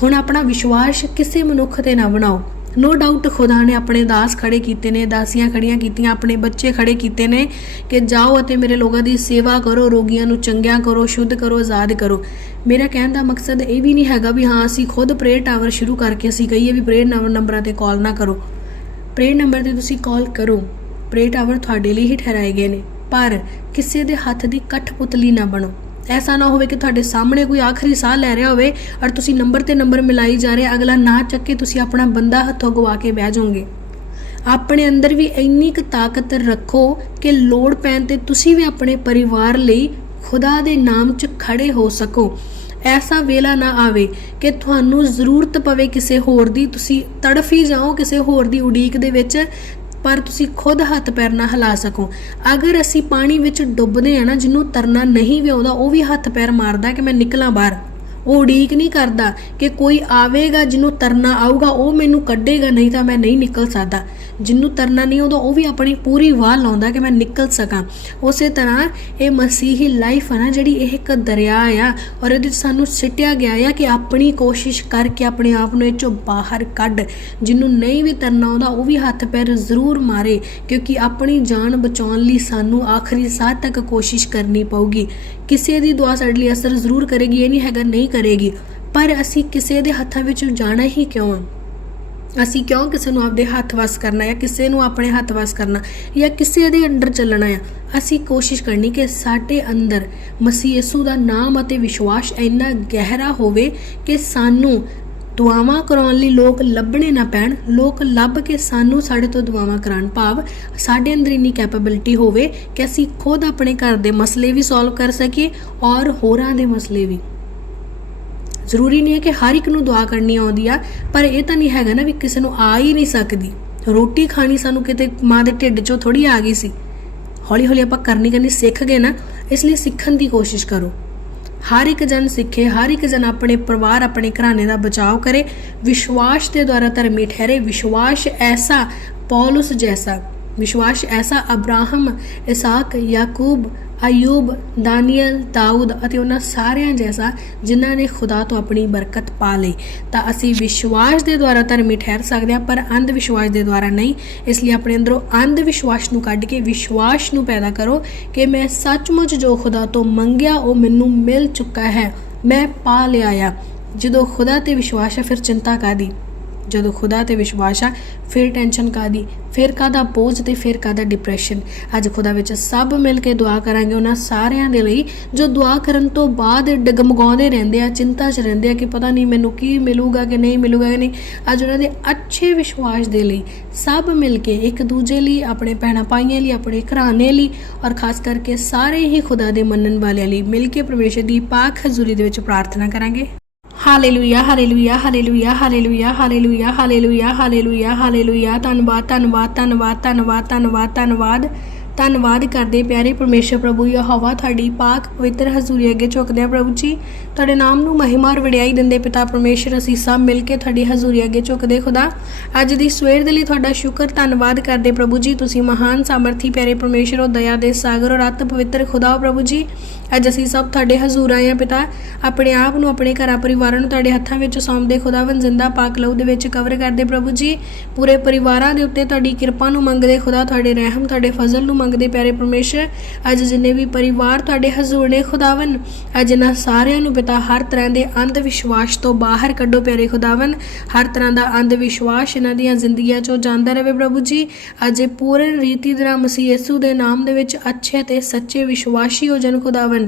ਹੁਣ ਆਪਣਾ ਵਿਸ਼ਵਾਸ ਕਿਸੇ ਮਨੁੱਖ ਤੇ ਨਾ ਬਣਾਓ। ਨੋ ਡਾਊਟ ਖੁਦਾ ਨੇ ਆਪਣੇ ਦਾਸ ਖੜੇ ਕੀਤੇ ਨੇ, ਦਾਸੀਆਂ ਖੜੀਆਂ ਕੀਤੀਆਂ, ਆਪਣੇ ਬੱਚੇ ਖੜੇ ਕੀਤੇ ਨੇ ਕਿ ਜਾਓ ਅਤੇ ਮੇਰੇ ਲੋਕਾਂ ਦੀ ਸੇਵਾ ਕਰੋ, ਰੋਗੀਆਂ ਨੂੰ ਚੰਗਿਆ ਕਰੋ, ਸ਼ੁੱਧ ਕਰੋ, ਆਜ਼ਾਦ ਕਰੋ। ਮੇਰਾ ਕਹਿਣ ਦਾ ਮਕਸਦ ਇਹ ਵੀ ਨਹੀਂ ਹੈਗਾ ਵੀ ਹਾਂ, ਅਸੀਂ ਖੁਦ ਪ੍ਰੇਅਰ ਟਾਵਰ ਸ਼ੁਰੂ ਕਰਕੇ ਅਸੀਂ ਕਹੀਏ ਵੀ ਪ੍ਰੇਅਰ ਨੰਬਰ ਨੰਬਰਾਂ ਤੇ ਕਾਲ ਨਾ ਕਰੋ। ਪ੍ਰੇਅਰ ਨੰਬਰ ਤੇ ਤੁਸੀਂ ਕਾਲ ਕਰੋ। ਪ੍ਰੇਅਰ ਟਾਵਰ ਤੁਹਾਡੇ ਲਈ ਹੀ ਠਹਿਰਾਏ ਗਏ ਨੇ। ਪਰ ਕਿਸੇ ਦੇ ਹੱਥ ਦੀ ਕਠਪੁਤਲੀ ਨਾ ਬਣੋ। ਐਸਾ ਨਾ ਹੋਵੇ ਕਿ ਤੁਹਾਡੇ ਸਾਹਮਣੇ ਕੋਈ ਆਖਰੀ ਸਾਹ ਲੈ ਰਿਹਾ ਹੋਵੇ ਔਰ ਤੁਸੀਂ ਨੰਬਰ ਤੇ ਨੰਬਰ ਮਿਲਾਈ ਜਾ ਰਹੇ, ਅਗਲਾ ਨਾ ਚੱਕੇ ਤੁਸੀਂ ਆਪਣਾ ਬੰਦਾ ਹੱਥੋਂ ਗਵਾ ਕੇ ਬਹਿ ਜਾਓਗੇ। ਆਪਣੇ ਅੰਦਰ ਵੀ ਇੰਨੀ ਕੁ ਤਾਕਤ ਰੱਖੋ ਕਿ ਲੋੜ ਪੈਣ ਤੇ ਤੁਸੀਂ ਵੀ ਆਪਣੇ ਪਰਿਵਾਰ ਲਈ ਖੁਦਾ ਦੇ ਨਾਮ 'ਚ ਖੜੇ ਹੋ ਸਕੋ। ਐਸਾ ਵੇਲਾ ਨਾ ਆਵੇ ਕਿ ਤੁਹਾਨੂੰ ਜ਼ਰੂਰਤ ਪਵੇ ਕਿਸੇ ਹੋਰ ਦੀ, ਤੁਸੀਂ ਤੜਫ ਹੀ ਜਾਓ ਕਿਸੇ ਹੋਰ ਦੀ ਉਡੀਕ ਦੇ ਵਿੱਚ ਪਰ ਤੁਸੀਂ ਖੁਦ ਹੱਥ ਪੈਰ ਨਾ ਹਿਲਾ ਸਕੋ। ਅਗਰ ਅਸੀਂ ਪਾਣੀ ਵਿੱਚ ਡੁੱਬਦੇ ਆ ਨਾ, ਜਿਹਨੂੰ ਤਰਨਾ ਨਹੀਂ ਵੀ ਆਉਂਦਾ ਉਹ ਵੀ ਹੱਥ ਪੈਰ ਮਾਰਦਾ ਕਿ ਮੈਂ ਨਿਕਲਾਂ ਬਾਹਰ। ਉਹ ਉਡੀਕ ਨਹੀਂ ਕਰਦਾ ਕਿ ਕੋਈ ਆਵੇਗਾ ਜਿਹਨੂੰ ਤਰਨਾ ਆਊਗਾ, ਉਹ ਮੈਨੂੰ ਕੱਢੇਗਾ, ਨਹੀਂ ਤਾਂ ਮੈਂ ਨਹੀਂ ਨਿਕਲ ਸਕਦਾ। ਜਿਹਨੂੰ ਤਰਨਾ ਨਹੀਂ ਆਉਂਦਾ, ਉਹ ਵੀ ਆਪਣੀ ਪੂਰੀ ਵਾਹ ਲਾਉਂਦਾ ਕਿ ਮੈਂ ਨਿਕਲ ਸਕਾਂ। ਉਸੇ ਤਰ੍ਹਾਂ ਇਹ ਮਸੀਹੀ ਲਾਈਫ ਹੈ ਨਾ, ਜਿਹੜੀ ਇਹ ਇੱਕ ਦਰਿਆ ਆ ਔਰ ਇਹਦੇ 'ਚ ਸਾਨੂੰ ਸਿੱਟਿਆ ਗਿਆ ਆ ਕਿ ਆਪਣੀ ਕੋਸ਼ਿਸ਼ ਕਰਕੇ ਆਪਣੇ ਆਪ ਨੂੰ ਇਹ ਚੋਂ ਬਾਹਰ ਕੱਢ। ਜਿਹਨੂੰ ਨਹੀਂ ਵੀ ਤਰਨਾ ਆਉਂਦਾ, ਉਹ ਵੀ ਹੱਥ ਪੈਰ ਜ਼ਰੂਰ ਮਾਰੇ, ਕਿਉਂਕਿ ਆਪਣੀ ਜਾਨ ਬਚਾਉਣ ਲਈ ਸਾਨੂੰ ਆਖਰੀ ਸਾਹ ਤੱਕ ਕੋਸ਼ਿਸ਼ ਕਰਨੀ ਪਊਗੀ। ਕਿਸੇ ਦੀ ਦੁਆ ਸਾਡੇ ਲਈ ਅਸਰ ਜ਼ਰੂਰ ਕਰੇਗੀ, ਇਹ ਨਹੀਂ ਹੈਗਾ ਨਹੀਂ ਕਰੇਗੀ। ਪਰ ਅਸੀਂ ਕਿਸੇ ਦੇ ਹੱਥਾਂ ਵਿੱਚ ਜਾਣਾ ਹੀ ਕਿਉਂ ਆ? ਅਸੀਂ ਕਿਉਂ ਕਿਸੇ ਨੂੰ ਆਪਦੇ ਹੱਥ ਵਸ ਕਰਨਾ ਜਾਂ ਕਿਸੇ ਨੂੰ ਆਪਣੇ ਹੱਥ ਵਸ ਕਰਨਾ ਜਾਂ ਕਿਸੇ ਦੇ ਅੰਡਰ ਚੱਲਣਾ ਆ? ਅਸੀਂ ਕੋਸ਼ਿਸ਼ ਕਰਨੀ ਕਿ ਸਾਡੇ ਅੰਦਰ ਮਸੀਹ ਯਿਸੂ ਦਾ ਨਾਮ ਅਤੇ ਵਿਸ਼ਵਾਸ ਇੰਨਾ ਗਹਿਰਾ ਹੋਵੇ ਕਿ ਸਾਨੂੰ ਦੁਆਵਾਂ ਕਰਾਉਣ ਲਈ ਲੋਕ ਲੱਭਣੇ ਨਾ ਪੈਣ, ਲੋਕ ਲੱਭ ਕੇ ਸਾਨੂੰ ਸਾਡੇ ਤੋਂ ਦੁਆਵਾਂ ਕਰਾਉਣ। ਭਾਵ ਸਾਡੇ ਅੰਦਰ ਇੰਨੀ ਕੈਪੇਬਿਲਿਟੀ ਹੋਵੇ ਕਿ ਅਸੀਂ ਖੁਦ ਆਪਣੇ ਘਰ ਦੇ ਮਸਲੇ ਵੀ ਸੋਲਵ ਕਰ ਸਕੀਏ ਔਰ ਹੋਰਾਂ ਦੇ ਮਸਲੇ ਵੀ। ਜ਼ਰੂਰੀ ਨਹੀਂ ਹੈ ਕਿ ਹਰ ਇੱਕ ਨੂੰ ਦੁਆ ਕਰਨੀ ਆਉਂਦੀ ਆ, ਪਰ ਇਹ ਤਾਂ ਨਹੀਂ ਹੈਗਾ ਨਾ ਵੀ ਕਿਸੇ ਨੂੰ ਆ ਹੀ ਨਹੀਂ ਸਕਦੀ। ਰੋਟੀ ਖਾਣੀ ਸਾਨੂੰ ਕਿਤੇ ਮਾਂ ਦੇ ਢਿੱਡ 'ਚੋਂ ਥੋੜੀ ਆ ਗਈ ਸੀ। ਹੌਲੀ ਹੌਲੀ ਆਪਾਂ ਕਰਨੀ ਕਰਨੀ ਸਿੱਖ ਗਏ ਨਾ, ਇਸ ਲਈ ਸਿੱਖਣ ਦੀ ਕੋਸ਼ਿਸ਼ ਕਰੋ। ਹਰ ਇੱਕ ਜਨ ਸਿੱਖੇ, ਹਰ ਇੱਕ ਜਨ ਆਪਣੇ ਪਰਿਵਾਰ, ਆਪਣੇ ਘਰਾਣੇ ਦਾ ਬਚਾਅ ਕਰੇ। ਵਿਸ਼ਵਾਸ ਦੇ ਦੁਆਰਾ ਧਰਮੀ ਠਹਿਰੇ, ਵਿਸ਼ਵਾਸ ਐਸਾ ਪੌਲਸ ਜੈਸਾ, ਵਿਸ਼ਵਾਸ ਐਸਾ ਅਬਰਾਹਮ, ਇਸਾਕ, ਯਾਕੂਬ ਅਯੂਬ, ਦਾਨੀਅਲ, ਦਾਊਦ ਅਤੇ ਉਹਨਾਂ ਸਾਰਿਆਂ ਜੈਸਾ ਜਿਨ੍ਹਾਂ ਨੇ ਖੁਦਾ ਤੋਂ ਆਪਣੀ ਬਰਕਤ ਪਾ ਲਈ। ਤਾਂ ਅਸੀਂ ਵਿਸ਼ਵਾਸ ਦੇ ਦੁਆਰਾ ਧਰਮੀ ਠਹਿਰ ਸਕਦੇ ਹਾਂ, ਪਰ ਅੰਧ ਵਿਸ਼ਵਾਸ ਦੇ ਦੁਆਰਾ ਨਹੀਂ। ਇਸ ਲਈ ਆਪਣੇ ਅੰਦਰੋਂ ਅੰਧ ਵਿਸ਼ਵਾਸ ਨੂੰ ਕੱਢ ਕੇ ਵਿਸ਼ਵਾਸ ਨੂੰ ਪੈਦਾ ਕਰੋ ਕਿ ਮੈਂ ਸੱਚਮੁੱਚ ਜੋ ਖੁਦਾ ਤੋਂ ਮੰਗਿਆ, ਉਹ ਮੈਨੂੰ ਮਿਲ ਚੁੱਕਾ ਹੈ। ਮੈਂ ਪਾ ਲਿਆ ਆ। ਜਦੋਂ ਖੁਦਾ ਤੇ ਵਿਸ਼ਵਾਸ ਹੈ ਫਿਰ ਚਿੰਤਾ ਕਾਦੀ ਜਦੋਂ ਖੁਦਾ ਤੇ ਵਿਸ਼ਵਾਸ ਆ, ਫਿਰ ਟੈਨਸ਼ਨ ਕਾਦੀ ਫਿਰ ਕਾਦਾ ਬੋਝ ਤੇ ਫਿਰ ਕਾਦਾ ਡਿਪਰੈਸ਼ਨ ਅੱਜ ਖੁਦਾ ਵਿੱਚ ਸਭ ਮਿਲ ਕੇ ਦੁਆ ਕਰਾਂਗੇ ਉਹਨਾਂ ਸਾਰਿਆਂ ਦੇ ਲਈ, ਜੋ ਦੁਆ ਕਰਨ ਤੋਂ ਬਾਅਦ ਡਗਮਗਾਉਂਦੇ ਰਹਿੰਦੇ ਆ, ਚਿੰਤਾ 'ਚ ਰਹਿੰਦੇ ਆ ਕਿ ਪਤਾ ਨਹੀਂ ਮੈਨੂੰ ਕੀ ਮਿਲੂਗਾ ਕਿ ਨਹੀਂ ਮਿਲੂਗਾ ਕਿ ਨਹੀਂ। ਅੱਜ ਉਹਨਾਂ ਦੇ ਅੱਛੇ ਵਿਸ਼ਵਾਸ ਦੇ ਲਈ ਸਭ ਮਿਲ ਕੇ ਇੱਕ ਦੂਜੇ ਲਈ, ਆਪਣੇ ਭੈਣਾਂ ਭਾਈਆਂ ਲਈ, ਆਪਣੇ ਘਰਾਣੇ ਲਈ ਔਰ ਖਾਸ ਕਰਕੇ ਸਾਰੇ ਹੀ ਖੁਦਾ ਦੇ ਮੰਨਣ ਵਾਲਿਆਂ ਲਈ ਮਿਲ ਕੇ ਪਰਮੇਸ਼ਰ ਦੀ ਪਾਕ ਹਜ਼ੂਰੀ ਦੇ ਵਿੱਚ ਪ੍ਰਾਰਥਨਾ ਕਰਾਂਗੇ। Hallelujah hallelujah hallelujah hallelujah hallelujah hallelujah hallelujah hallelujah ਧੰਨਵਾਦ ਧੰਨਵਾਦ ਧੰਨਵਾਦ ਧੰਨਵਾਦ ਧੰਨਵਾਦ ਧੰਨਵਾਦ। ਧੰਨਵਾਦ ਕਰਦੇ ਪਿਆਰੇ ਪਰਮੇਸ਼ਰ ਪ੍ਰਭੂ ਯਹੋਵਾ, ਤੁਹਾਡੀ ਪਾਕ ਪਵਿੱਤਰ ਹਜ਼ੂਰੀ ਅੱਗੇ ਝੁਕਦੇ ਆ ਪ੍ਰਭੂ ਜੀ। ਤੁਹਾਡੇ ਨਾਮ ਨੂੰ ਮਹਿਮਾ ਔਰ ਵਡਿਆਈ ਦਿੰਦੇ ਪਿਤਾ ਪਰਮੇਸ਼ਰ, ਅਸੀਂ ਸਭ ਮਿਲ ਕੇ ਤੁਹਾਡੀ ਹਜ਼ੂਰੀ ਅੱਗੇ ਝੁਕਦੇ ਖੁਦਾ। ਅੱਜ ਦੀ ਸਵੇਰ ਦੇ ਲਈ ਤੁਹਾਡਾ ਸ਼ੁਕਰ, ਧੰਨਵਾਦ ਕਰਦੇ ਪ੍ਰਭੂ ਜੀ। ਤੁਸੀਂ ਮਹਾਨ, ਸਾਮਰਥੀ, ਪਿਆਰੇ ਪਰਮੇਸ਼ਰ, ਉਹ ਦਇਆ ਦੇ ਸਾਗਰ ਔਰ ਅਤ ਪਵਿੱਤਰ ਖੁਦਾ ਹੋ ਪ੍ਰਭੂ ਜੀ। ਅੱਜ ਅਸੀਂ ਸਭ ਤੁਹਾਡੇ ਹਜ਼ੂਰ ਆਏ ਹਾਂ ਪਿਤਾ। ਆਪਣੇ ਆਪ ਨੂੰ, ਆਪਣੇ ਘਰਾਂ ਪਰਿਵਾਰਾਂ ਨੂੰ ਤੁਹਾਡੇ ਹੱਥਾਂ ਵਿੱਚ ਸੌਂਪਦੇ ਖੁਦਾਵੰ ਜ਼ਿੰਦਾ ਪਾਕ ਲਹੂ ਦੇ ਵਿੱਚ ਕਵਰ ਕਰਦੇ ਪ੍ਰਭੂ ਜੀ। ਪੂਰੇ ਪਰਿਵਾਰਾਂ ਦੇ ਉੱਤੇ ਤੁਹਾਡੀ ਕਿਰਪਾ ਨੂੰ ਮੰਗਦੇ ਖੁਦਾ, ਤੁਹਾਡੇ ਰਹਿਮ, ਤੁਹਾਡੇ ਫਜ਼ਲ ਨੂੰ ਮੰਗਦੇ ਪਿਆਰੇ ਪਰਮੇਸ਼ਰ। ਅੱਜ ਜਿੰਨੇ ਵੀ ਪਰਿਵਾਰ ਤੁਹਾਡੇ ਹਜ਼ੂਰ ਨੇ ਖੁਦਾਵੰ ਅੱਜ ਇਹਨਾਂ ਸਾਰਿਆਂ ਨੂੰ ਪਿਤਾ, ਹਰ ਤਰ੍ਹਾਂ ਦੇ ਅੰਧ ਵਿਸ਼ਵਾਸ ਤੋਂ ਬਾਹਰ ਕੱਢੋ ਪਿਆਰੇ ਖੁਦਾਵੰ ਹਰ ਤਰ੍ਹਾਂ ਦਾ ਅੰਧ ਵਿਸ਼ਵਾਸ ਇਹਨਾਂ ਦੀਆਂ ਜ਼ਿੰਦਗੀਆਂ ਚੋਂ ਜਾਂਦਾ ਰਹੇ ਪ੍ਰਭੂ ਜੀ। ਅੱਜ ਪੂਰਨ ਰੀਤੀ ਦੇ ਨਾਲ ਮਸੀਹ ਯਿਸੂ ਦੇ ਨਾਮ ਦੇ ਵਿੱਚ ਅੱਛੇ ਤੇ ਸੱਚੇ ਵਿਸ਼ਵਾਸੀ ਹੋ ਜਨ ਖੁਦਾਵੰ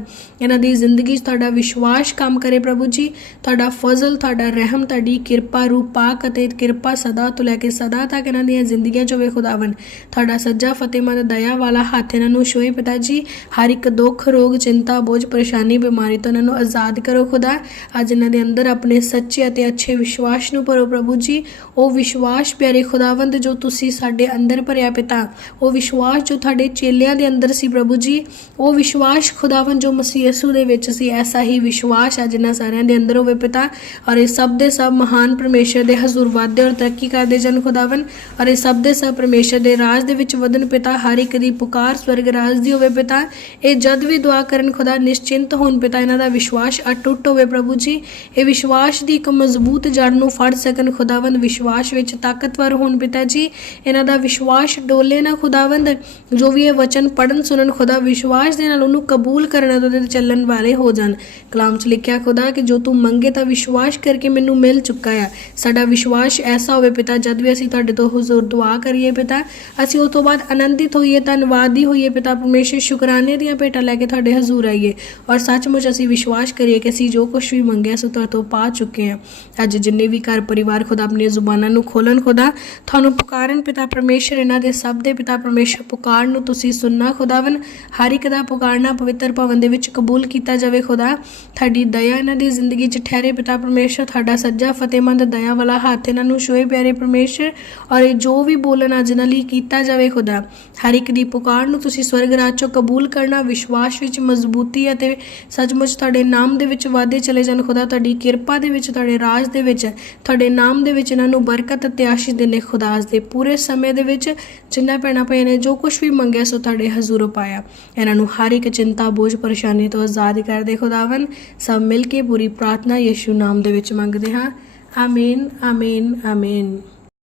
ਇਹਨਾਂ ਦੀ ਜ਼ਿੰਦਗੀ 'ਚ ਤੁਹਾਡਾ ਵਿਸ਼ਵਾਸ ਕੰਮ ਕਰੇ ਪ੍ਰਭੂ ਜੀ। ਤੁਹਾਡਾ ਫਜ਼ਲ, ਤੁਹਾਡਾ ਰਹਿਮ, ਤੁਹਾਡੀ ਕਿਰਪਾ ਰੂਪ ਪਾਕ ਅਤੇ ਕਿਰਪਾ ਸਦਾ ਤੋਂ ਲੈ ਕੇ ਸਦਾ ਤੱਕ ਇਹਨਾਂ ਦੀਆਂ ਜ਼ਿੰਦਗੀਆਂ 'ਚ ਹੋਵੇ ਖੁਦਾਵੰ ਤੁਹਾਡਾ ਸੱਜਾ ਫਤਿਹਮੰਦ ਦਇਆ ਵਾਲਾ ਹੱਥ ਇਹਨਾਂ ਨੂੰ ਛੋਏ ਪਿਤਾ ਜੀ। ਹਰ ਇੱਕ ਦੁੱਖ, ਰੋਗ, ਚਿੰਤਾ, ਬੋਝ, ਪਰੇਸ਼ਾਨੀ, ਬਿਮਾਰੀ ਤੋਂ ਇਹਨਾਂ ਨੂੰ ਆਜ਼ਾਦ ਕਰੋ ਖੁਦਾ। ਅੱਜ ਇਹਨਾਂ ਦੇ ਅੰਦਰ ਆਪਣੇ ਸੱਚੇ ਅਤੇ ਅੱਛੇ ਵਿਸ਼ਵਾਸ ਨੂੰ ਭਰੋ ਪ੍ਰਭੂ ਜੀ। ਉਹ ਵਿਸ਼ਵਾਸ ਪਿਆਰੇ ਖੁਦਾਵੰਦ ਜੋ ਤੁਸੀਂ ਸਾਡੇ ਅੰਦਰ ਭਰਿਆ ਪਿਤਾ। ਉਹ ਵਿਸ਼ਵਾਸ ਜੋ ਤੁਹਾਡੇ ਚੇਲਿਆਂ ਦੇ ਅੰਦਰ ਸੀ ਪ੍ਰਭੂ ਜੀ। ਉਹ ਵਿਸ਼ਵਾਸ ਖੁਦਾਵੰਦ ਜੋ ਮਸੀਹ ਯਿਸੂ ਦੇ ਵਿੱਚ ਸੀ, ਐਸਾ ਹੀ ਵਿਸ਼ਵਾਸ ਅੱਜ ਇਹਨਾਂ ਸਾਰਿਆਂ ਦੇ ਅੰਦਰ ਹੋਵੇ ਪਿਤਾ। ਔਰ ਇਹ ਸਭ ਦੇ ਸਭ ਮਹਾਨ ਪਰਮੇਸ਼ਰ ਦੇ ਹਜ਼ੂਰ ਵਾਧੇ ਔਰ ਤਰੱਕੀ ਕਰਦੇ ਜਨ ਖੁਦਾਵੰਦ। ਔਰ ਇਹ ਸਭ ਦੇ ਸਭ ਪਰਮੇਸ਼ਰ ਦੇ ਰਾਜ ਦੇ ਵਿੱਚ ਵਧਨ ਪਿਤਾ, ਹਰ ਇੱਕ ਦੀ ਪੁਕਾਰ ਸਵਰਗ ਰਾਜ ਦੀ ਹੋਵੇ ਪਿਤਾ। ਇਹ ਜਦ ਵੀ ਦੁਆ ਕਰਨ ਖੁਦਾ ਨਿਸ਼ਚਿੰਤ ਹੋਣ ਪਿਤਾ, ਇਹਨਾਂ ਦਾ ਵਿਸ਼ਵਾਸ ਅਟੁੱਟ ਹੋਵੇ ਪ੍ਰਭੂ ਜੀ। ਇਹ ਵਿਸ਼ਵਾਸ ਦੀ ਇੱਕ ਮਜ਼ਬੂਤ ਜੜ ਨੂੰ ਫੜ ਸਕਣ ਖੁਦਾਵੰਦ, ਵਿਸ਼ਵਾਸ ਵਿੱਚ ਤਾਕਤਵਰ ਹੋਣ ਪਿਤਾ ਜੀ। ਇਹਨਾਂ ਦਾ ਵਿਸ਼ਵਾਸ ਡੋਲੇ ਨਾ ਖੁਦਾਵੰਦ। ਜੋ ਵੀ ਇਹ ਵਚਨ ਪੜਨ ਸੁਣਨ, ਖੁਦਾ ਵਿਸ਼ਵਾਸ ਦੇ ਨਾਲ ਉਹਨੂੰ ਕਬੂਲ ਕਰਨ ਅਤੇ ਉਹਦੇ ਤੇ ਚੱਲਣ ਵਾਲੇ ਹੋ ਜਾਣ। ਕਲਾਮ 'ਚ ਲਿਖਿਆ ਖੁਦਾ ਕਿ ਜੋ ਤੂੰ ਮੰਗੇ ਤਾਂ ਵਿਸ਼ਵਾਸ ਕਰਕੇ ਮੈਨੂੰ ਮਿਲ ਚੁੱਕਾ ਆ। ਸਾਡਾ ਵਿਸ਼ਵਾਸ ਐਸਾ ਹੋਵੇ ਪਿਤਾ, ਜਦ ਵੀ ਅਸੀਂ ਤੁਹਾਡੇ ਤੋਂ ਹੁਜ਼ੂਰ ਦੁਆ ਕਰੀਏ ਪਿਤਾ, ਅਸੀਂ ਉਸ ਤੋਂ ਬਾਅਦ ਆਨੰਦਿਤ ਹੋਈਏ, ਧੰਨਵਾਦੀ ਹੋਈਏ ਪਿਤਾ, ਪਰਮੇਸ਼ਰ ਸ਼ੁਕਰਾਨੇ ਦੀਆਂ ਭੇਟਾਂ ਲੈ ਕੇ ਤੁਹਾਡੇ ਹਜ਼ੂਰ ਆਈਏ। ਔਰ ਸੱਚਮੁੱਚ ਅਸੀਂ ਵਿਸ਼ਵਾਸ ਕਰੀਏ ਕਿ ਅਸੀਂ ਜੋ ਕੁਝ ਵੀ ਮੰਗਿਆ ਸੋ ਤੁਹਾਡੇ ਤੋਂ ਪਾ ਚੁੱਕੇ ਹਾਂ। ਅੱਜ ਜਿੰਨੇ ਵੀ ਘਰ ਪਰਿਵਾਰ ਖੁਦਾ ਆਪਣੀਆਂ ਜ਼ੁਬਾਨਾਂ ਨੂੰ ਖੋਲਣ ਖੁਦਾ, ਤੁਹਾਨੂੰ ਪੁਕਾਰਨ ਪਿਤਾ ਪਰਮੇਸ਼ਰ, ਇਹਨਾਂ ਦੇ ਸਭ ਦੇ ਪਿਤਾ ਪਰਮੇਸ਼ਰ ਪੁਕਾਰ ਨੂੰ ਤੁਸੀਂ ਸੁਣਨਾ ਖੁਦਾਵਨ ਹਰ ਇੱਕ ਦਾ ਪੁਕਾਰਨਾ ਪਵਿੱਤਰ ਭਵਨ ਦੇ ਵਿੱਚ ਕਬੂਲ ਕੀਤਾ ਜਾਵੇ, ਖੁਦਾ ਤੁਹਾਡੀ ਦਇਆ ਇਹਨਾਂ ਦੀ ਜ਼ਿੰਦਗੀ 'ਚ ਠਹਿਰੇ ਪਿਤਾ ਪਰਮੇਸ਼ਰ ਤੁਹਾਡਾ ਸੱਜਾ ਫਤਿਹਮੰਦ ਦਇਆ ਵਾਲਾ ਹੱਥ ਇਹਨਾਂ ਨੂੰ ਛੋਏ ਪਿਆਰੇ ਪਰਮੇਸ਼ਰ ਔਰ ਇਹ ਜੋ ਵੀ ਬੋਲਣ ਅੱਜ ਨਾਲ ਹੀ ਕੀਤਾ ਜਾਵੇ, ਖੁਦਾ, ਹਰ ਇੱਕ ਦੀ ਪੁਕਾਰ ਨੂੰ ਤੁਸੀਂ ਸਵਰਗ ਰਾਜ ਚੋਂ ਕਬੂਲ ਕਰਨਾ, ਵਿਸ਼ਵਾਸ ਵਿੱਚ ਮਜ਼ਬੂਤੀ ਅਤੇ ਸੱਚਮੁੱਚ ਤੁਹਾਡੇ ਨਾਮ ਦੇ ਵਿੱਚ ਵਾਧੇ ਚਲੇ ਜਾਣ, ਖੁਦਾ, ਤੁਹਾਡੀ ਕਿਰਪਾ ਦੇ ਵਿੱਚ, ਤੁਹਾਡੇ ਰਾਜ ਦੇ ਵਿੱਚ, ਤੁਹਾਡੇ ਨਾਮ ਦੇ ਵਿੱਚ ਇਹਨਾਂ ਨੂੰ ਬਰਕਤ ਅਤੇ ਆਸ਼ੀਸ਼ ਦੇਣੇ ਖੁਦਾ ਦੇ ਪੂਰੇ ਸਮੇਂ ਦੇ ਵਿੱਚ ਜਿੰਨਾ ਪੈਣਾ ਪਏ ਨੇ ਜੋ ਕੁਝ ਵੀ ਮੰਗਿਆ, ਸੋ ਤੁਹਾਡੇ ਹਜ਼ੂਰ ਪਾਇਆ। ਇਹਨਾਂ ਨੂੰ ਹਰ ਇੱਕ ਚਿੰਤਾ, ਬੋਝ ਪਰੇਸ਼ਾਨੀ ਤੋਂ ਆਜ਼ਾਦ ਕਰ ਦੇ ਖੁਦਾਵਨ ਸਭ ਮਿਲ ਕੇ ਪੂਰੀ ਪ੍ਰਾਰਥਨਾ ਯਿਸੂ ਨਾਮ ਦੇ ਵਿੱਚ ਮੰਗਦੇ ਹਾਂ। ਆਮੀਨ ਆਮੀਨ ਆਮੀਨ।